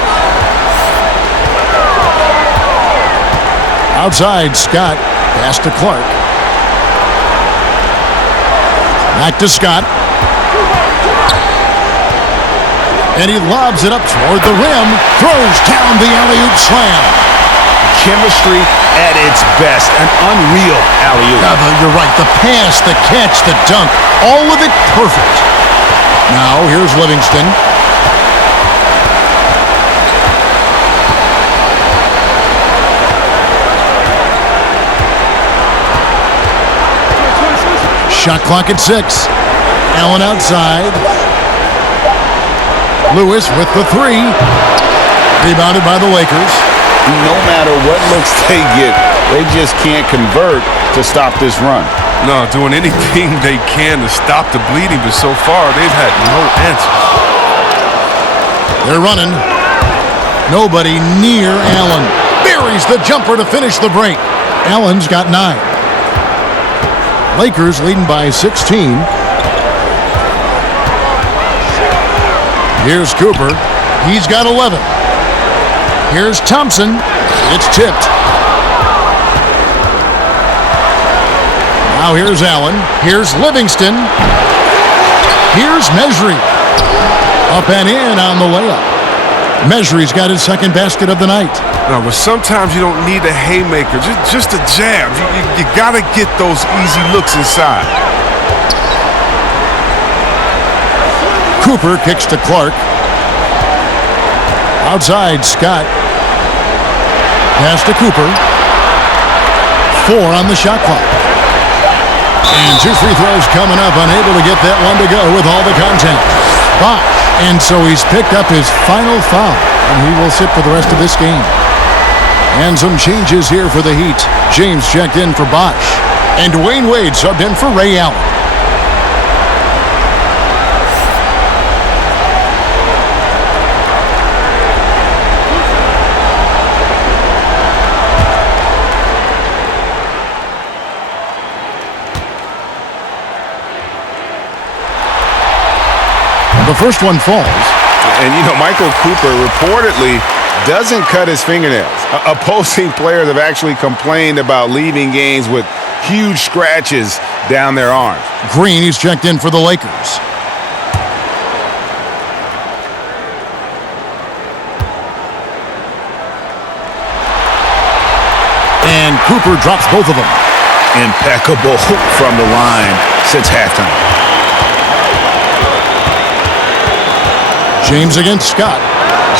Outside, Scott. Pass to Clark. Back to Scott. And he lobs it up toward the rim. Throws down the alley-oop slam. Chemistry at its best. An unreal alley-oop. You're right. The pass, the catch, the dunk. All of it perfect. Now, here's Livingston. Shot clock at 6. Allen outside. Lewis with the 3. Rebounded by the Lakers. No matter what looks they get, they just can't convert to stop this run. No, doing anything they can to stop the bleeding, but so far they've had no answers. They're running. Nobody near Allen. Buries the jumper to finish the break. Allen's got 9. Lakers leading by 16. Here's Cooper. He's got 11. Here's Thompson. It's tipped. Now here's Allen. Here's Livingston. Here's Measury. Up and in on the layup. Measury's got his second basket of the night. No, but sometimes you don't need a haymaker, just a jab. You got to get those easy looks inside. Cooper kicks to Clark. Outside, Scott. Pass to Cooper. 4 on the shot clock. And 2 free throws coming up, unable to get that one to go with all the contact. Bosch, and so he's picked up his final foul, and he will sit for the rest of this game. And some changes here for the Heat. James checked in for Bosch, and Dwayne Wade subbed in for Ray Allen. The first one falls. And, you know, Michael Cooper reportedly doesn't cut his fingernails. Opposing players have actually complained about leaving games with huge scratches down their arms. Green, he's checked in for the Lakers. And Cooper drops both of them. Impeccable from the line since halftime. James against Scott.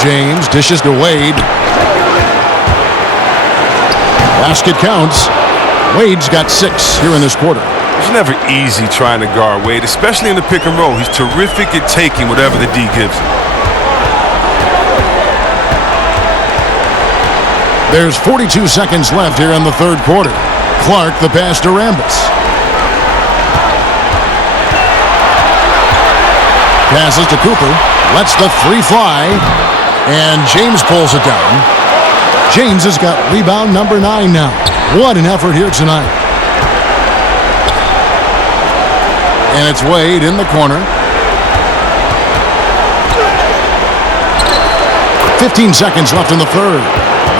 James dishes to Wade. Basket counts. Wade's got 6 here in this quarter. It's never easy trying to guard Wade, especially in the pick and roll. He's terrific at taking whatever the D gives him. There's 42 seconds left here in the third quarter. Clark the pass to Rambis. Passes to Cooper. Lets the 3 fly. And James pulls it down. James has got rebound number 9 now. What an effort here tonight. And it's Wade in the corner. 15 seconds left in the third.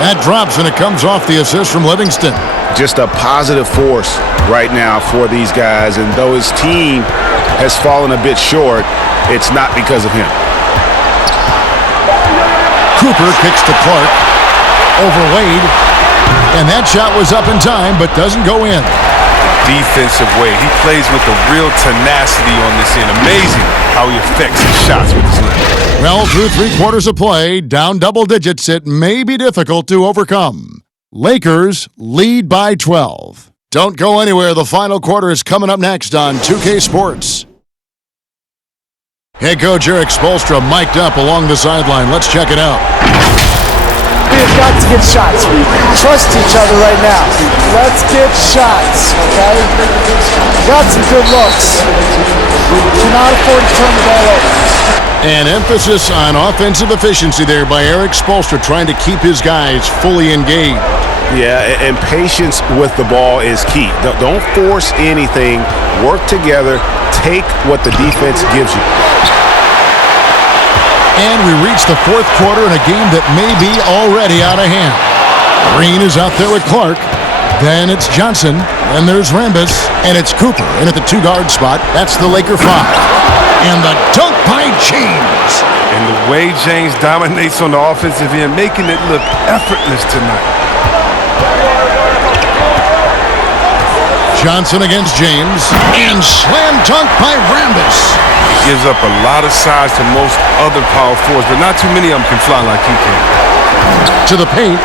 That drops, and it comes off the assist from Livingston. Just a positive force right now for these guys. And though his team has fallen a bit short, it's not because of him. Cooper kicks to Clark. Over Wade. And that shot was up in time, but doesn't go in. Defensive Wade. He plays with a real tenacity on this end. Amazing how he affects his shots with his leg. Well, through 3 quarters of play, down double digits, it may be difficult to overcome. Lakers lead by 12. Don't go anywhere. The final quarter is coming up next on 2K Sports. Head coach Eric Spoelstra mic'd up along the sideline. Let's check it out. We have got to get shots. Trust each other right now. Let's get shots, okay? Got some good looks. We cannot afford to turn the ball over. An emphasis on offensive efficiency there by Eric Spoelstra, trying to keep his guys fully engaged. Yeah, and patience with the ball is key. Don't force anything. Work together. Take what the defense gives you. And we reach the fourth quarter in a game that may be already out of hand. Green is out there with Clark. Then it's Johnson. Then there's Rambis. And it's Cooper in at the 2-guard spot. That's the Laker 5. And the dunk by James. And the way James dominates on the offensive end, making it look effortless tonight. Johnson against James. And slam dunk by Rambis. He gives up a lot of size to most other power forwards, but not too many of them can fly like he can. To the paint.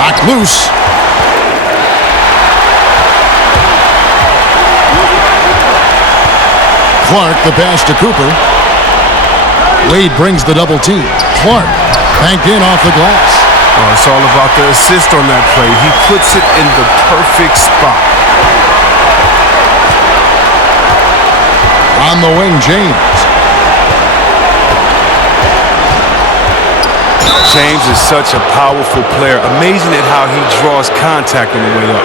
Knocked loose. Clark the pass to Cooper. Wade brings the double team. Clark banked in off the glass. Oh, it's all about the assist on that play. He puts it in the perfect spot. On the wing, James. James is such a powerful player. Amazing at how he draws contact on the way up.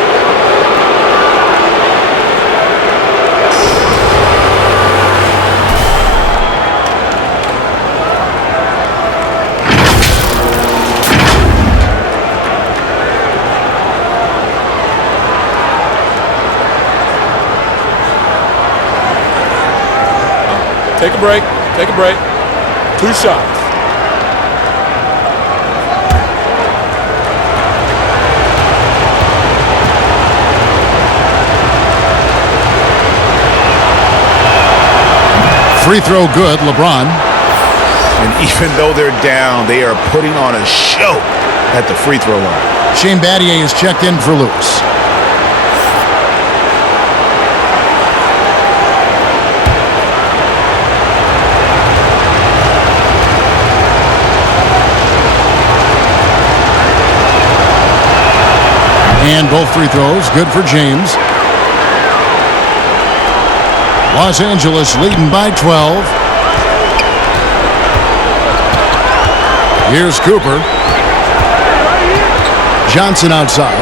Take a break. Take a break. 2 shots. Free throw good, LeBron. And even though they're down, they are putting on a show at the free throw line. Shane Battier is checked in for Lewis. And both free throws, good for James. Los Angeles leading by 12. Here's Cooper. Johnson outside.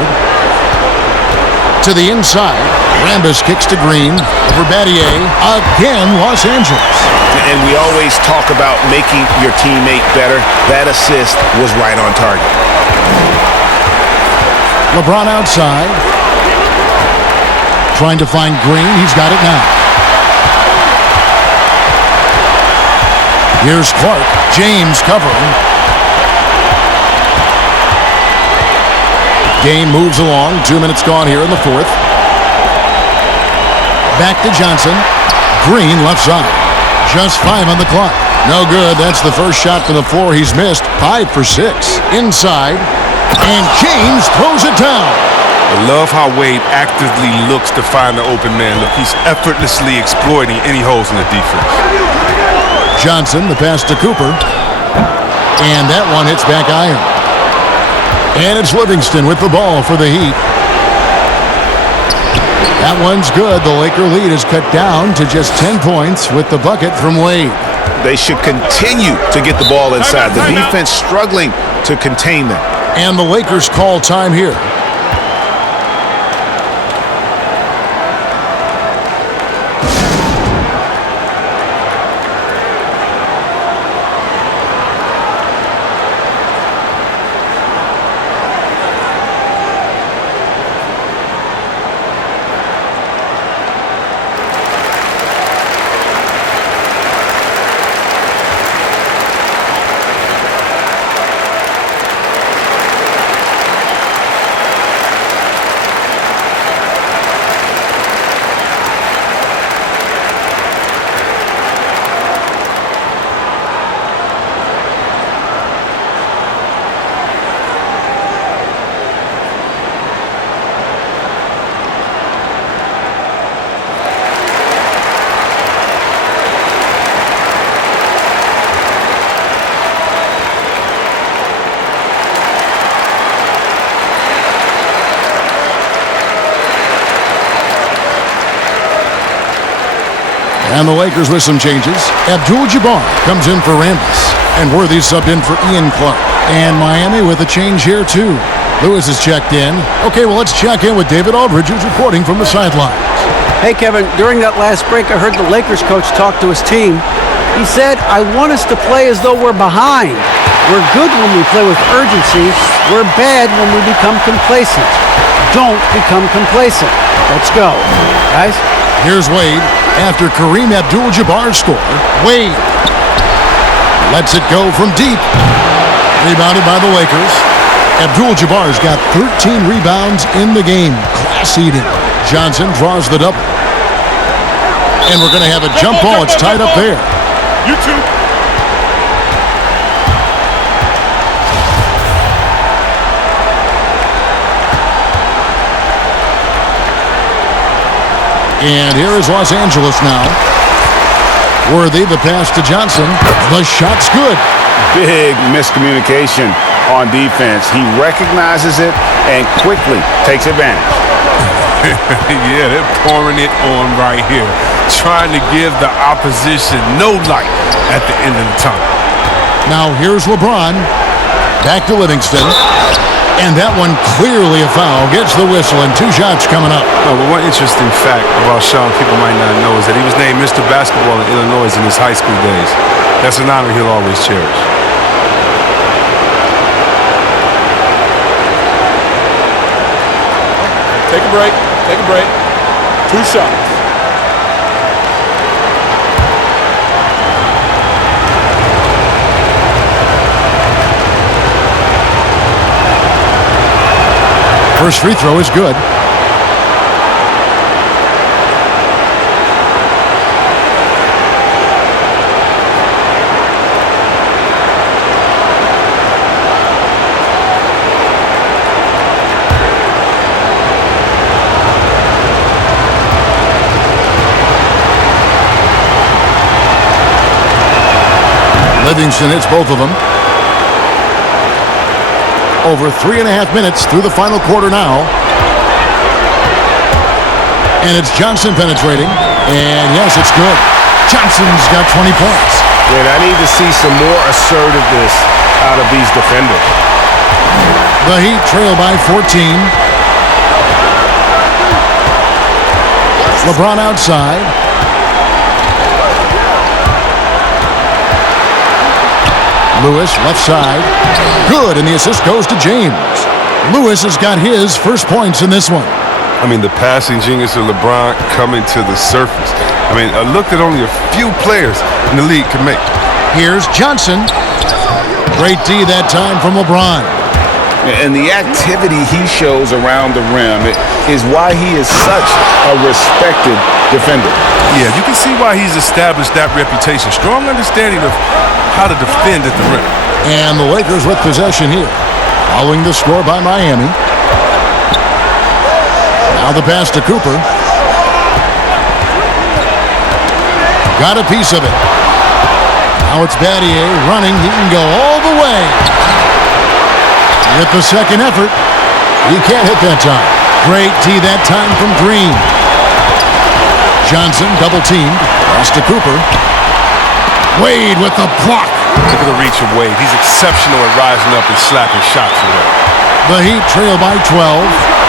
To the inside. Rambis kicks to Green. Over Battier. Again, Los Angeles. And we always talk about making your teammate better. That assist was right on target. LeBron outside. Trying to find Green. He's got it now. Here's Clark. James covering. Game moves along. 2 minutes gone here in the fourth. Back to Johnson. Green left side. Just 5 on the clock. No good. That's the first shot from the floor he's missed. 5 for 6. Inside. And James throws it down. I love how Wade actively looks to find the open man. Look, he's effortlessly exploiting any holes in the defense. Johnson, the pass to Cooper. And that one hits back iron. And it's Livingston with the ball for the Heat. That one's good. The Laker lead is cut down to just 10 points with the bucket from Wade. They should continue to get the ball inside. The defense struggling to contain them. And the Lakers call time here. And the Lakers with some changes. Abdul-Jabbar comes in for Rambis. And Worthy subbed in for Ian Clark. And Miami with a change here, too. Lewis is checked in. Okay, well, let's check in with David Aldridge, who's reporting from the sidelines. Hey, Kevin, during that last break, I heard the Lakers coach talk to his team. He said, I want us to play as though we're behind. We're good when we play with urgency. We're bad when we become complacent. Don't become complacent. Let's go. Guys? Here's Wade. After Kareem Abdul-Jabbar's score, Wade lets it go from deep. Rebounded by the Lakers. Abdul-Jabbar's got 13 rebounds in the game. Class eating. Johnson draws the double. And we're going to have a jump ball. It's tied up there. You too. And here is Los Angeles now. Worthy, the pass to Johnson. The shot's good. Big miscommunication on defense. He recognizes it and quickly takes advantage. Yeah, they're pouring it on right here. Trying to give the opposition no light at the end of the tunnel. Now here's LeBron. Back to Livingston. And that one clearly a foul. Gets the whistle and 2 shots coming up. Oh, but one interesting fact about Sean people might not know is that he was named Mr. Basketball in Illinois in his high school days. That's an honor he'll always cherish. Take a break. Take a break. 2 shots. First free throw is good. Livingston hits both of them. Over 3.5 minutes through the final quarter now. And it's Johnson penetrating. And yes, it's good. Johnson's got 20 points. And I need to see some more assertiveness out of these defenders. The Heat trail by 14. LeBron outside. Lewis left side. Good, and the assist goes to James. Lewis has got his first points in this one. I mean, the passing genius of LeBron coming to the surface. I mean, a look that only a few players in the league can make. Here's Johnson. Great D that time from LeBron. And the activity he shows around the rim is why he is such a respected defender. Yeah, you can see why he's established that reputation. Strong understanding of how to defend at the rim. And the Lakers with possession here. Following the score by Miami. Now the pass to Cooper. Got a piece of it. Now it's Battier running. He can go all the way. With the second effort, he can't hit that time. Great D that time from Green. Johnson double teamed. Pass to Cooper. Wade with the block. Look at the reach of Wade. He's exceptional at rising up and slapping shots away. The Heat trail by 12.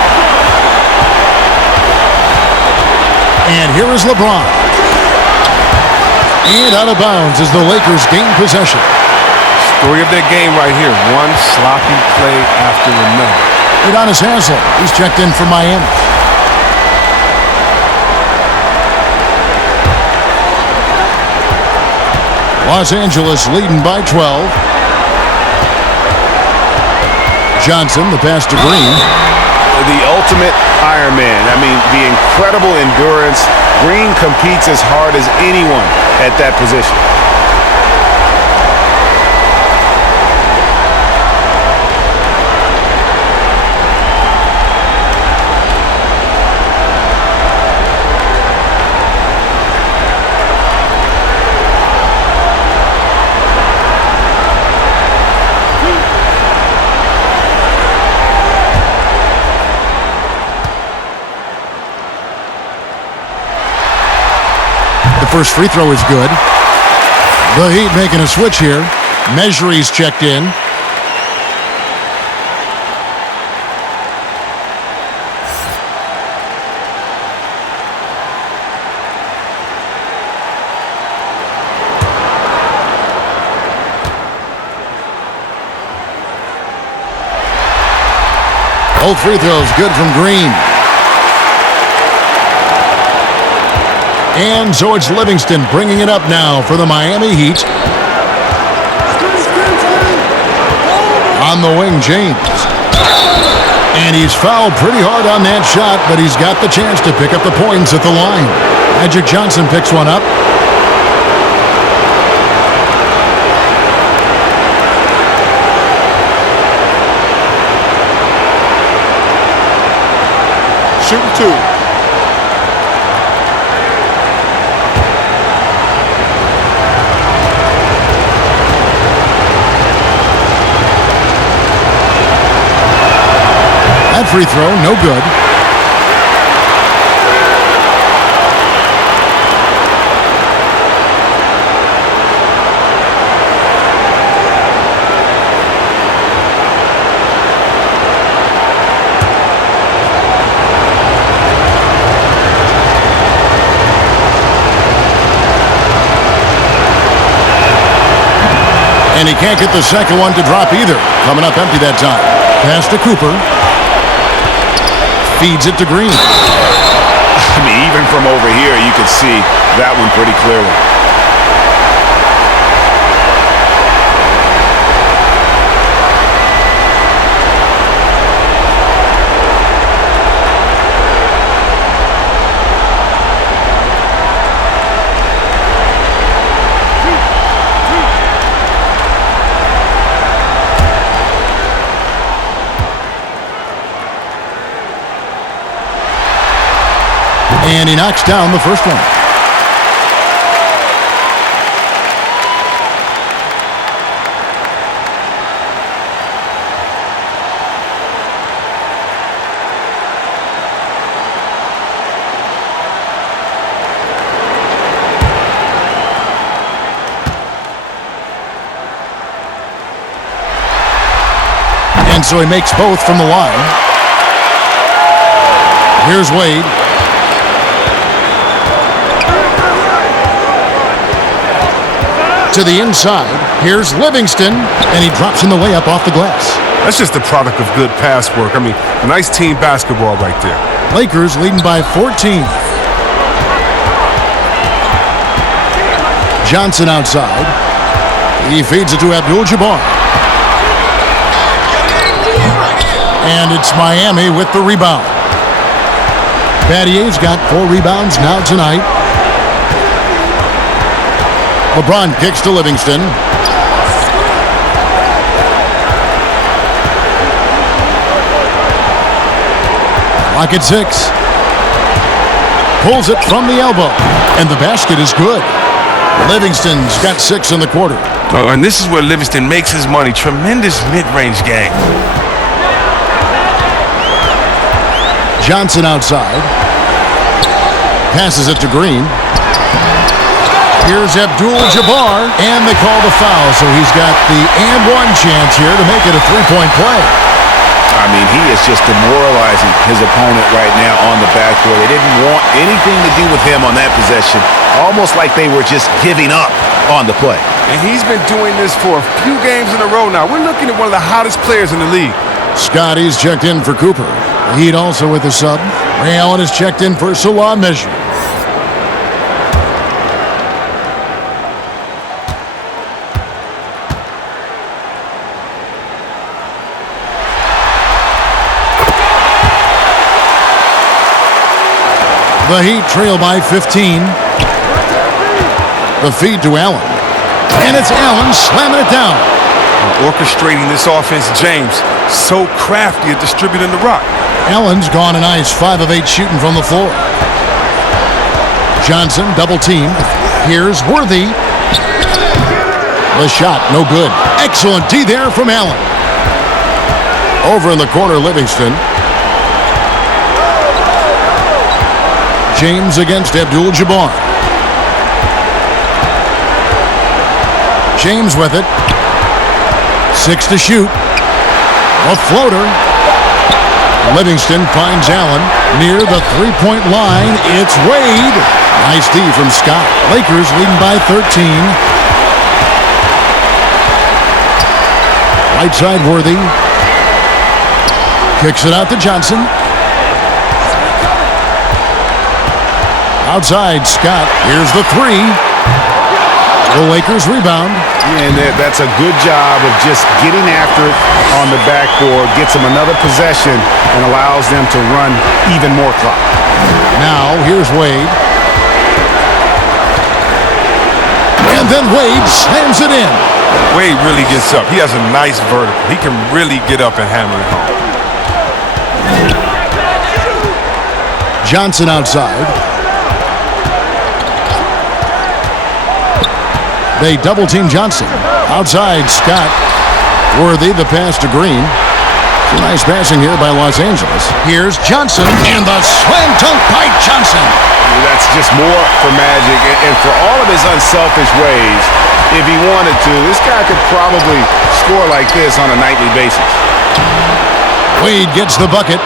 And here is LeBron. And out of bounds as the Lakers gain possession. Story of their game right here. One sloppy play after another. Udonis Haslem. He's checked in for Miami. Los Angeles leading by 12. Johnson, the pass to Green. The ultimate Iron Man. I mean, the incredible endurance. Green competes as hard as anyone at that position. First free throw is good. The Heat making a switch here. Mejri's checked in. Both free throws good from Green. And so it's Livingston bringing it up now for the Miami Heat. On the wing, James. And he's fouled pretty hard on that shot, but he's got the chance to pick up the points at the line. Magic Johnson picks one up. Shooting two. That free throw, no good. And he can't get the second one to drop either. Coming up empty that time. Pass to Cooper. Feeds it to Green. I mean, even from over here, you could see that one pretty clearly. And he knocks down the first one. so he makes both from the line. Here's Wade. To the inside. Here's Livingston, and he drops in the layup off the glass. That's just the product of good pass work. I mean, nice team basketball right there. Lakers leading by 14. Johnson outside. He feeds it to Abdul-Jabbar. And it's Miami with the rebound. Battier's got 4 rebounds now tonight. LeBron kicks to Livingston. Clock at 6. Pulls it from the elbow. And the basket is good. Livingston's got 6 in the quarter. Oh, and this is where Livingston makes his money. Tremendous mid-range game. Johnson outside. Passes it to Green. Here's Abdul-Jabbar, and they call the foul, so he's got the and-one chance here to make it a 3-point play. I mean, he is just demoralizing his opponent right now on the backcourt. They didn't want anything to do with him on that possession, almost like they were just giving up on the play. And he's been doing this for a few games in a row now. We're looking at one of the hottest players in the league. Scotty's checked in for Cooper. Heat also with the sub. Ray Allen is checked in for Salah Measure. The Heat trail by 15. The feed to Allen. And it's Allen slamming it down. Orchestrating this offense, James. So crafty at distributing the rock. Allen's gone a nice 5 of 8 shooting from the floor. Johnson double teamed. Here's Worthy. The shot, no good. Excellent D there from Allen. Over in the corner, Livingston. James against Abdul-Jabbar. James with it. 6 to shoot. A floater. Livingston finds Allen near the three-point line. It's Wade. Nice D from Scott. Lakers leading by 13. Right side Worthy. Kicks it out to Johnson. Outside, Scott. Here's the 3. The Lakers rebound. And that's a good job of just getting after it on the backboard. Gets them another possession and allows them to run even more clock. Now, here's Wade. And then Wade slams it in. Wade really gets up. He has a nice vertical. He can really get up and hammer it home. Johnson outside. They double-team Johnson. Outside, Scott. Worthy, the pass to Green. Some nice passing here by Los Angeles. Here's Johnson, and the slam dunk by Johnson. That's just more for Magic, and for all of his unselfish ways, if he wanted to, this guy could probably score like this on a nightly basis. Wade gets the bucket.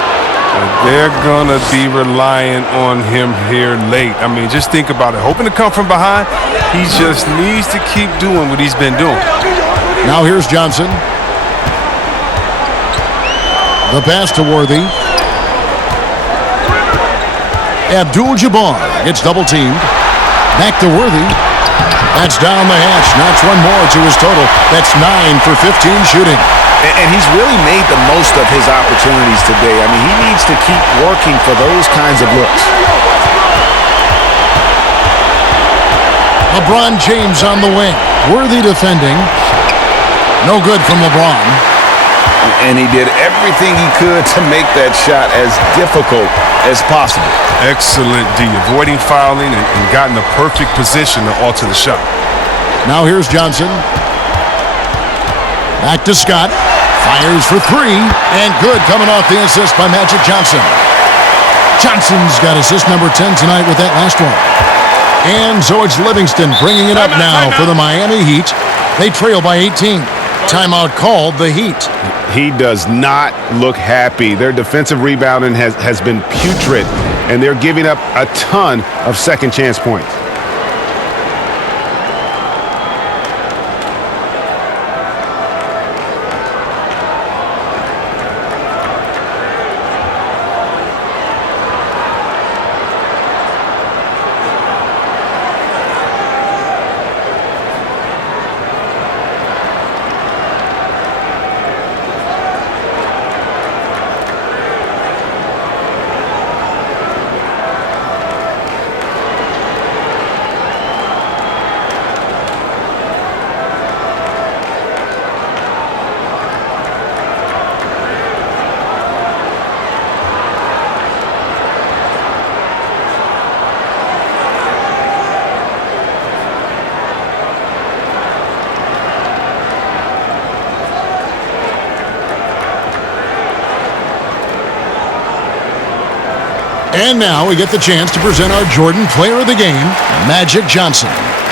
They're going to be relying on him here late. I mean, just think about it. Hoping to come from behind, he just needs to keep doing what he's been doing. Now here's Johnson. The pass to Worthy. Abdul-Jabbar gets double-teamed. Back to Worthy. That's down the hatch. Knocks one more to his total. That's 9 for 15 shooting. And he's really made the most of his opportunities today. I mean, he needs to keep working for those kinds of looks. LeBron James on the wing. Worthy defending. No good from LeBron. And he did everything he could to make that shot as difficult as possible. Excellent D. Avoiding fouling and got in the perfect position to alter the shot. Now here's Johnson. Back to Scott. Fires for 3. And good coming off the assist by Magic Johnson. Johnson's got assist number 10 tonight with that last one. And so it's Livingston bringing it up now for the Miami Heat. They trail by 18. timeout called, the Heat. He does not look happy. Their defensive rebounding has been putrid, and they're giving up a ton of second chance points. And now we get the chance to present our Jordan Player of the Game, Magic Johnson.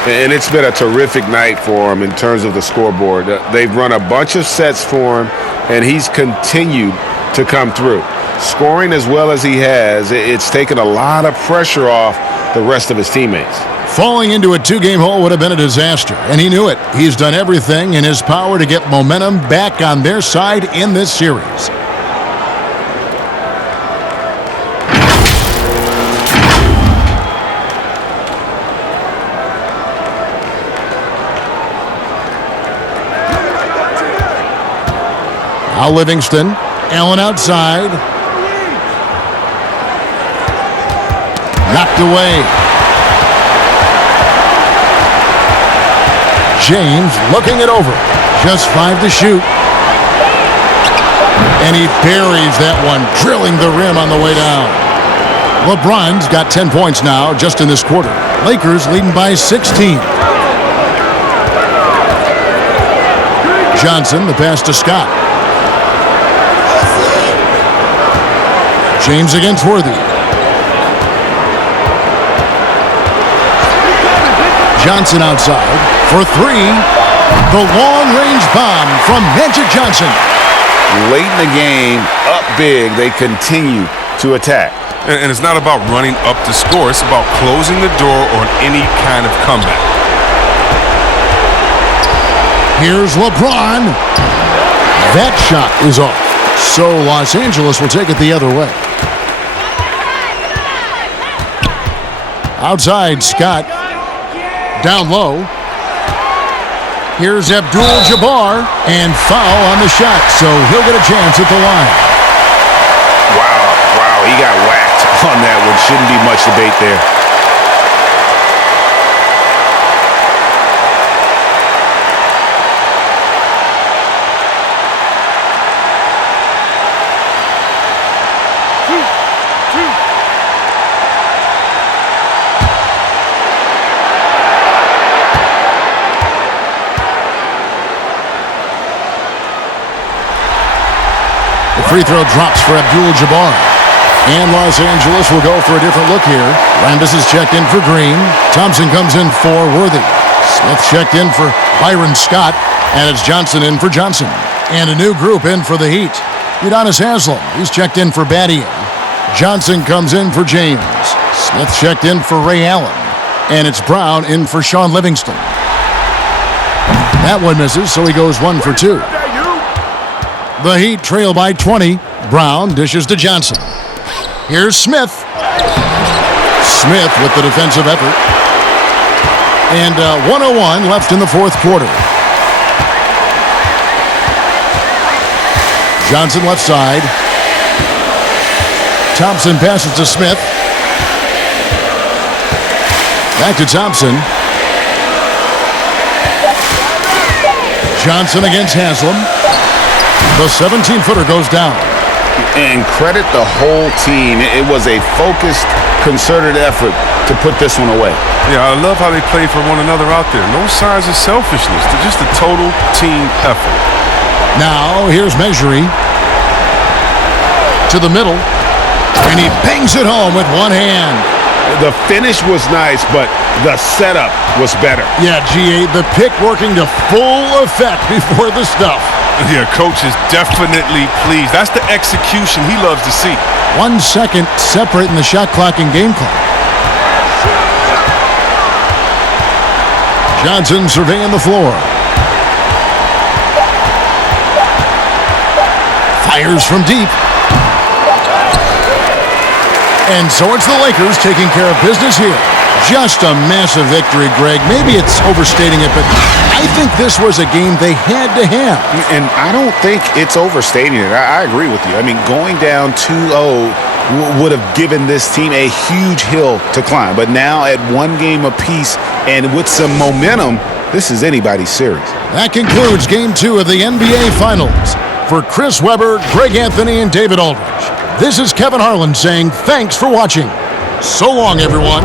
And it's been a terrific night for him in terms of the scoreboard. They've run a bunch of sets for him, and he's continued to come through. Scoring as well as he has, it's taken a lot of pressure off the rest of his teammates. Falling into a two-game hole would have been a disaster, and he knew it. He's done everything in his power to get momentum back on their side in this series. Now Livingston, Allen outside. Knocked away. James looking it over. Just 5 to shoot. And he buries that one, drilling the rim on the way down. LeBron's got 10 points now just in this quarter. Lakers leading by 16. Johnson, the pass to Scott. James against Worthy. Johnson outside for 3. The long-range bomb from Magic Johnson. Late in the game, up big, they continue to attack. And it's not about running up to score. It's about closing the door on any kind of comeback. Here's LeBron. That shot is off. So Los Angeles will take it the other way. Outside, Scott. Down low. Here's Abdul-Jabbar. And foul on the shot, so he'll get a chance at the line. Wow, he got whacked on that one. Shouldn't be much debate there. Free throw drops for Abdul-Jabbar. And Los Angeles will go for a different look here. Landis is checked in for Green. Thompson comes in for Worthy. Smith checked in for Byron Scott. And it's Johnson in for Johnson. And a new group in for the Heat. Udonis Haslem, he's checked in for Battier. Johnson comes in for James. Smith checked in for Ray Allen. And it's Brown in for Sean Livingston. That one misses, so he goes 1 for 2. The Heat trail by 20. Brown dishes to Johnson. Here's Smith. Smith with the defensive effort. And 1:01 left in the fourth quarter. Johnson left side. Thompson passes to Smith. Back to Thompson. Johnson against Haslem. The 17-footer goes down. And credit the whole team. It was a focused, concerted effort to put this one away. Yeah, I love how they play for one another out there. No signs of selfishness. They're just a total team effort. Now, here's Measury. To the middle. And he bangs it home with one hand. The finish was nice, but The setup was better. Yeah, GA, the pick working to full effect before the stuff. Yeah, coach is definitely pleased. That's the execution he loves to see. 1 second separating the shot clock and game clock. Johnson surveying the floor. Fires from deep. And so it's the Lakers taking care of business here. Just a massive victory, Greg. Maybe it's overstating it, but I think this was a game they had to have. And I don't think it's overstating it. I agree with you. I mean, going down 2-0 would have given this team a huge hill to climb. But now at 1 game apiece and with some momentum, this is anybody's series. That concludes Game 2 of the NBA Finals. For Chris Webber, Greg Anthony, and David Aldridge, this is Kevin Harlan saying thanks for watching. So long, everyone.